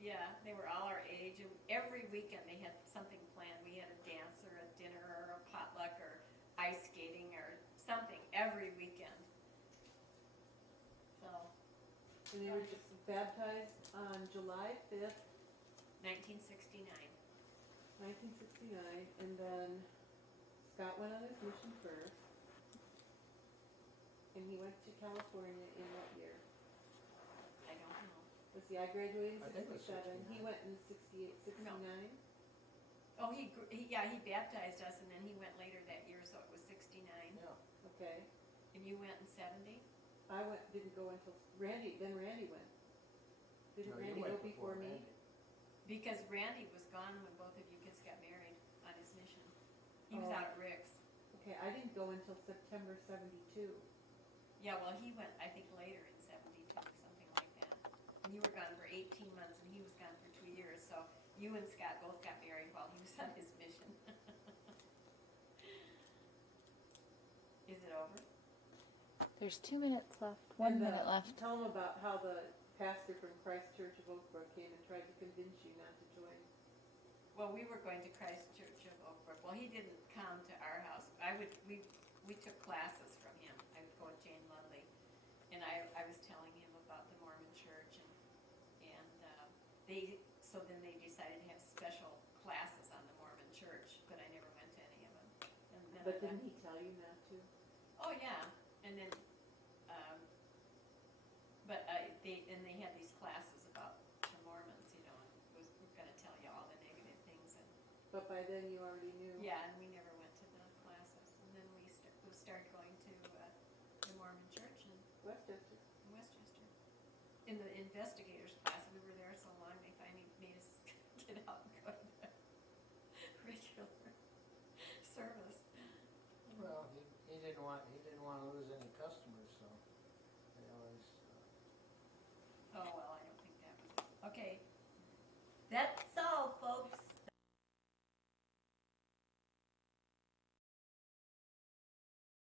yeah, they were all our age. And every weekend they had something planned. We had a dance or a dinner or a potluck or ice skating or something every weekend. So, And they were just baptized on July 5th, 1969. 1969, and then Scott went on his mission first. And he went to California in what year? I don't know. Let's see, I graduated in I think it was 67. He 69. went in 68, 69? No. Oh, he baptized us, and then he went later that year, so it was 69. Yeah. Okay. And you went in 70? Didn't go until Randy went. Didn't No, you Randy go went before me? Randy. Because Randy was gone when both of you kids got married on his mission. He was Oh. out at Rick's. Okay, I didn't go until September 72. Yeah, well, he went, I think, later in 72, something like that. And you were gone for 18 months, and he was gone for 2 years, so you and Scott both got married while he was on his mission. Is it over? There's 2 minutes left. 1 And, minute left. Tell them about how the pastor from Christ Church of Oakbrook came and tried to convince you not to join. Well, we were going to Christ Church of Oakbrook. Well, he didn't come to our house. We took classes from him. I would go with Jane Ludley, and I was telling him about the Mormon Church, so then they decided to have special classes on the Mormon Church, but I never went to any of them. And then But didn't he tell you not to? Oh, yeah, and then, they had these classes about the Mormons, you know, and we're gonna tell you all the negative things, and, But by then you already knew. yeah, and we never went to the classes, and then we started going to, the Mormon church in Westchester. Westchester. In the investigators class, we were there so long, they finally made us get out and go to the regular service. Well, he didn't want to lose any customers, so they always. Oh, well,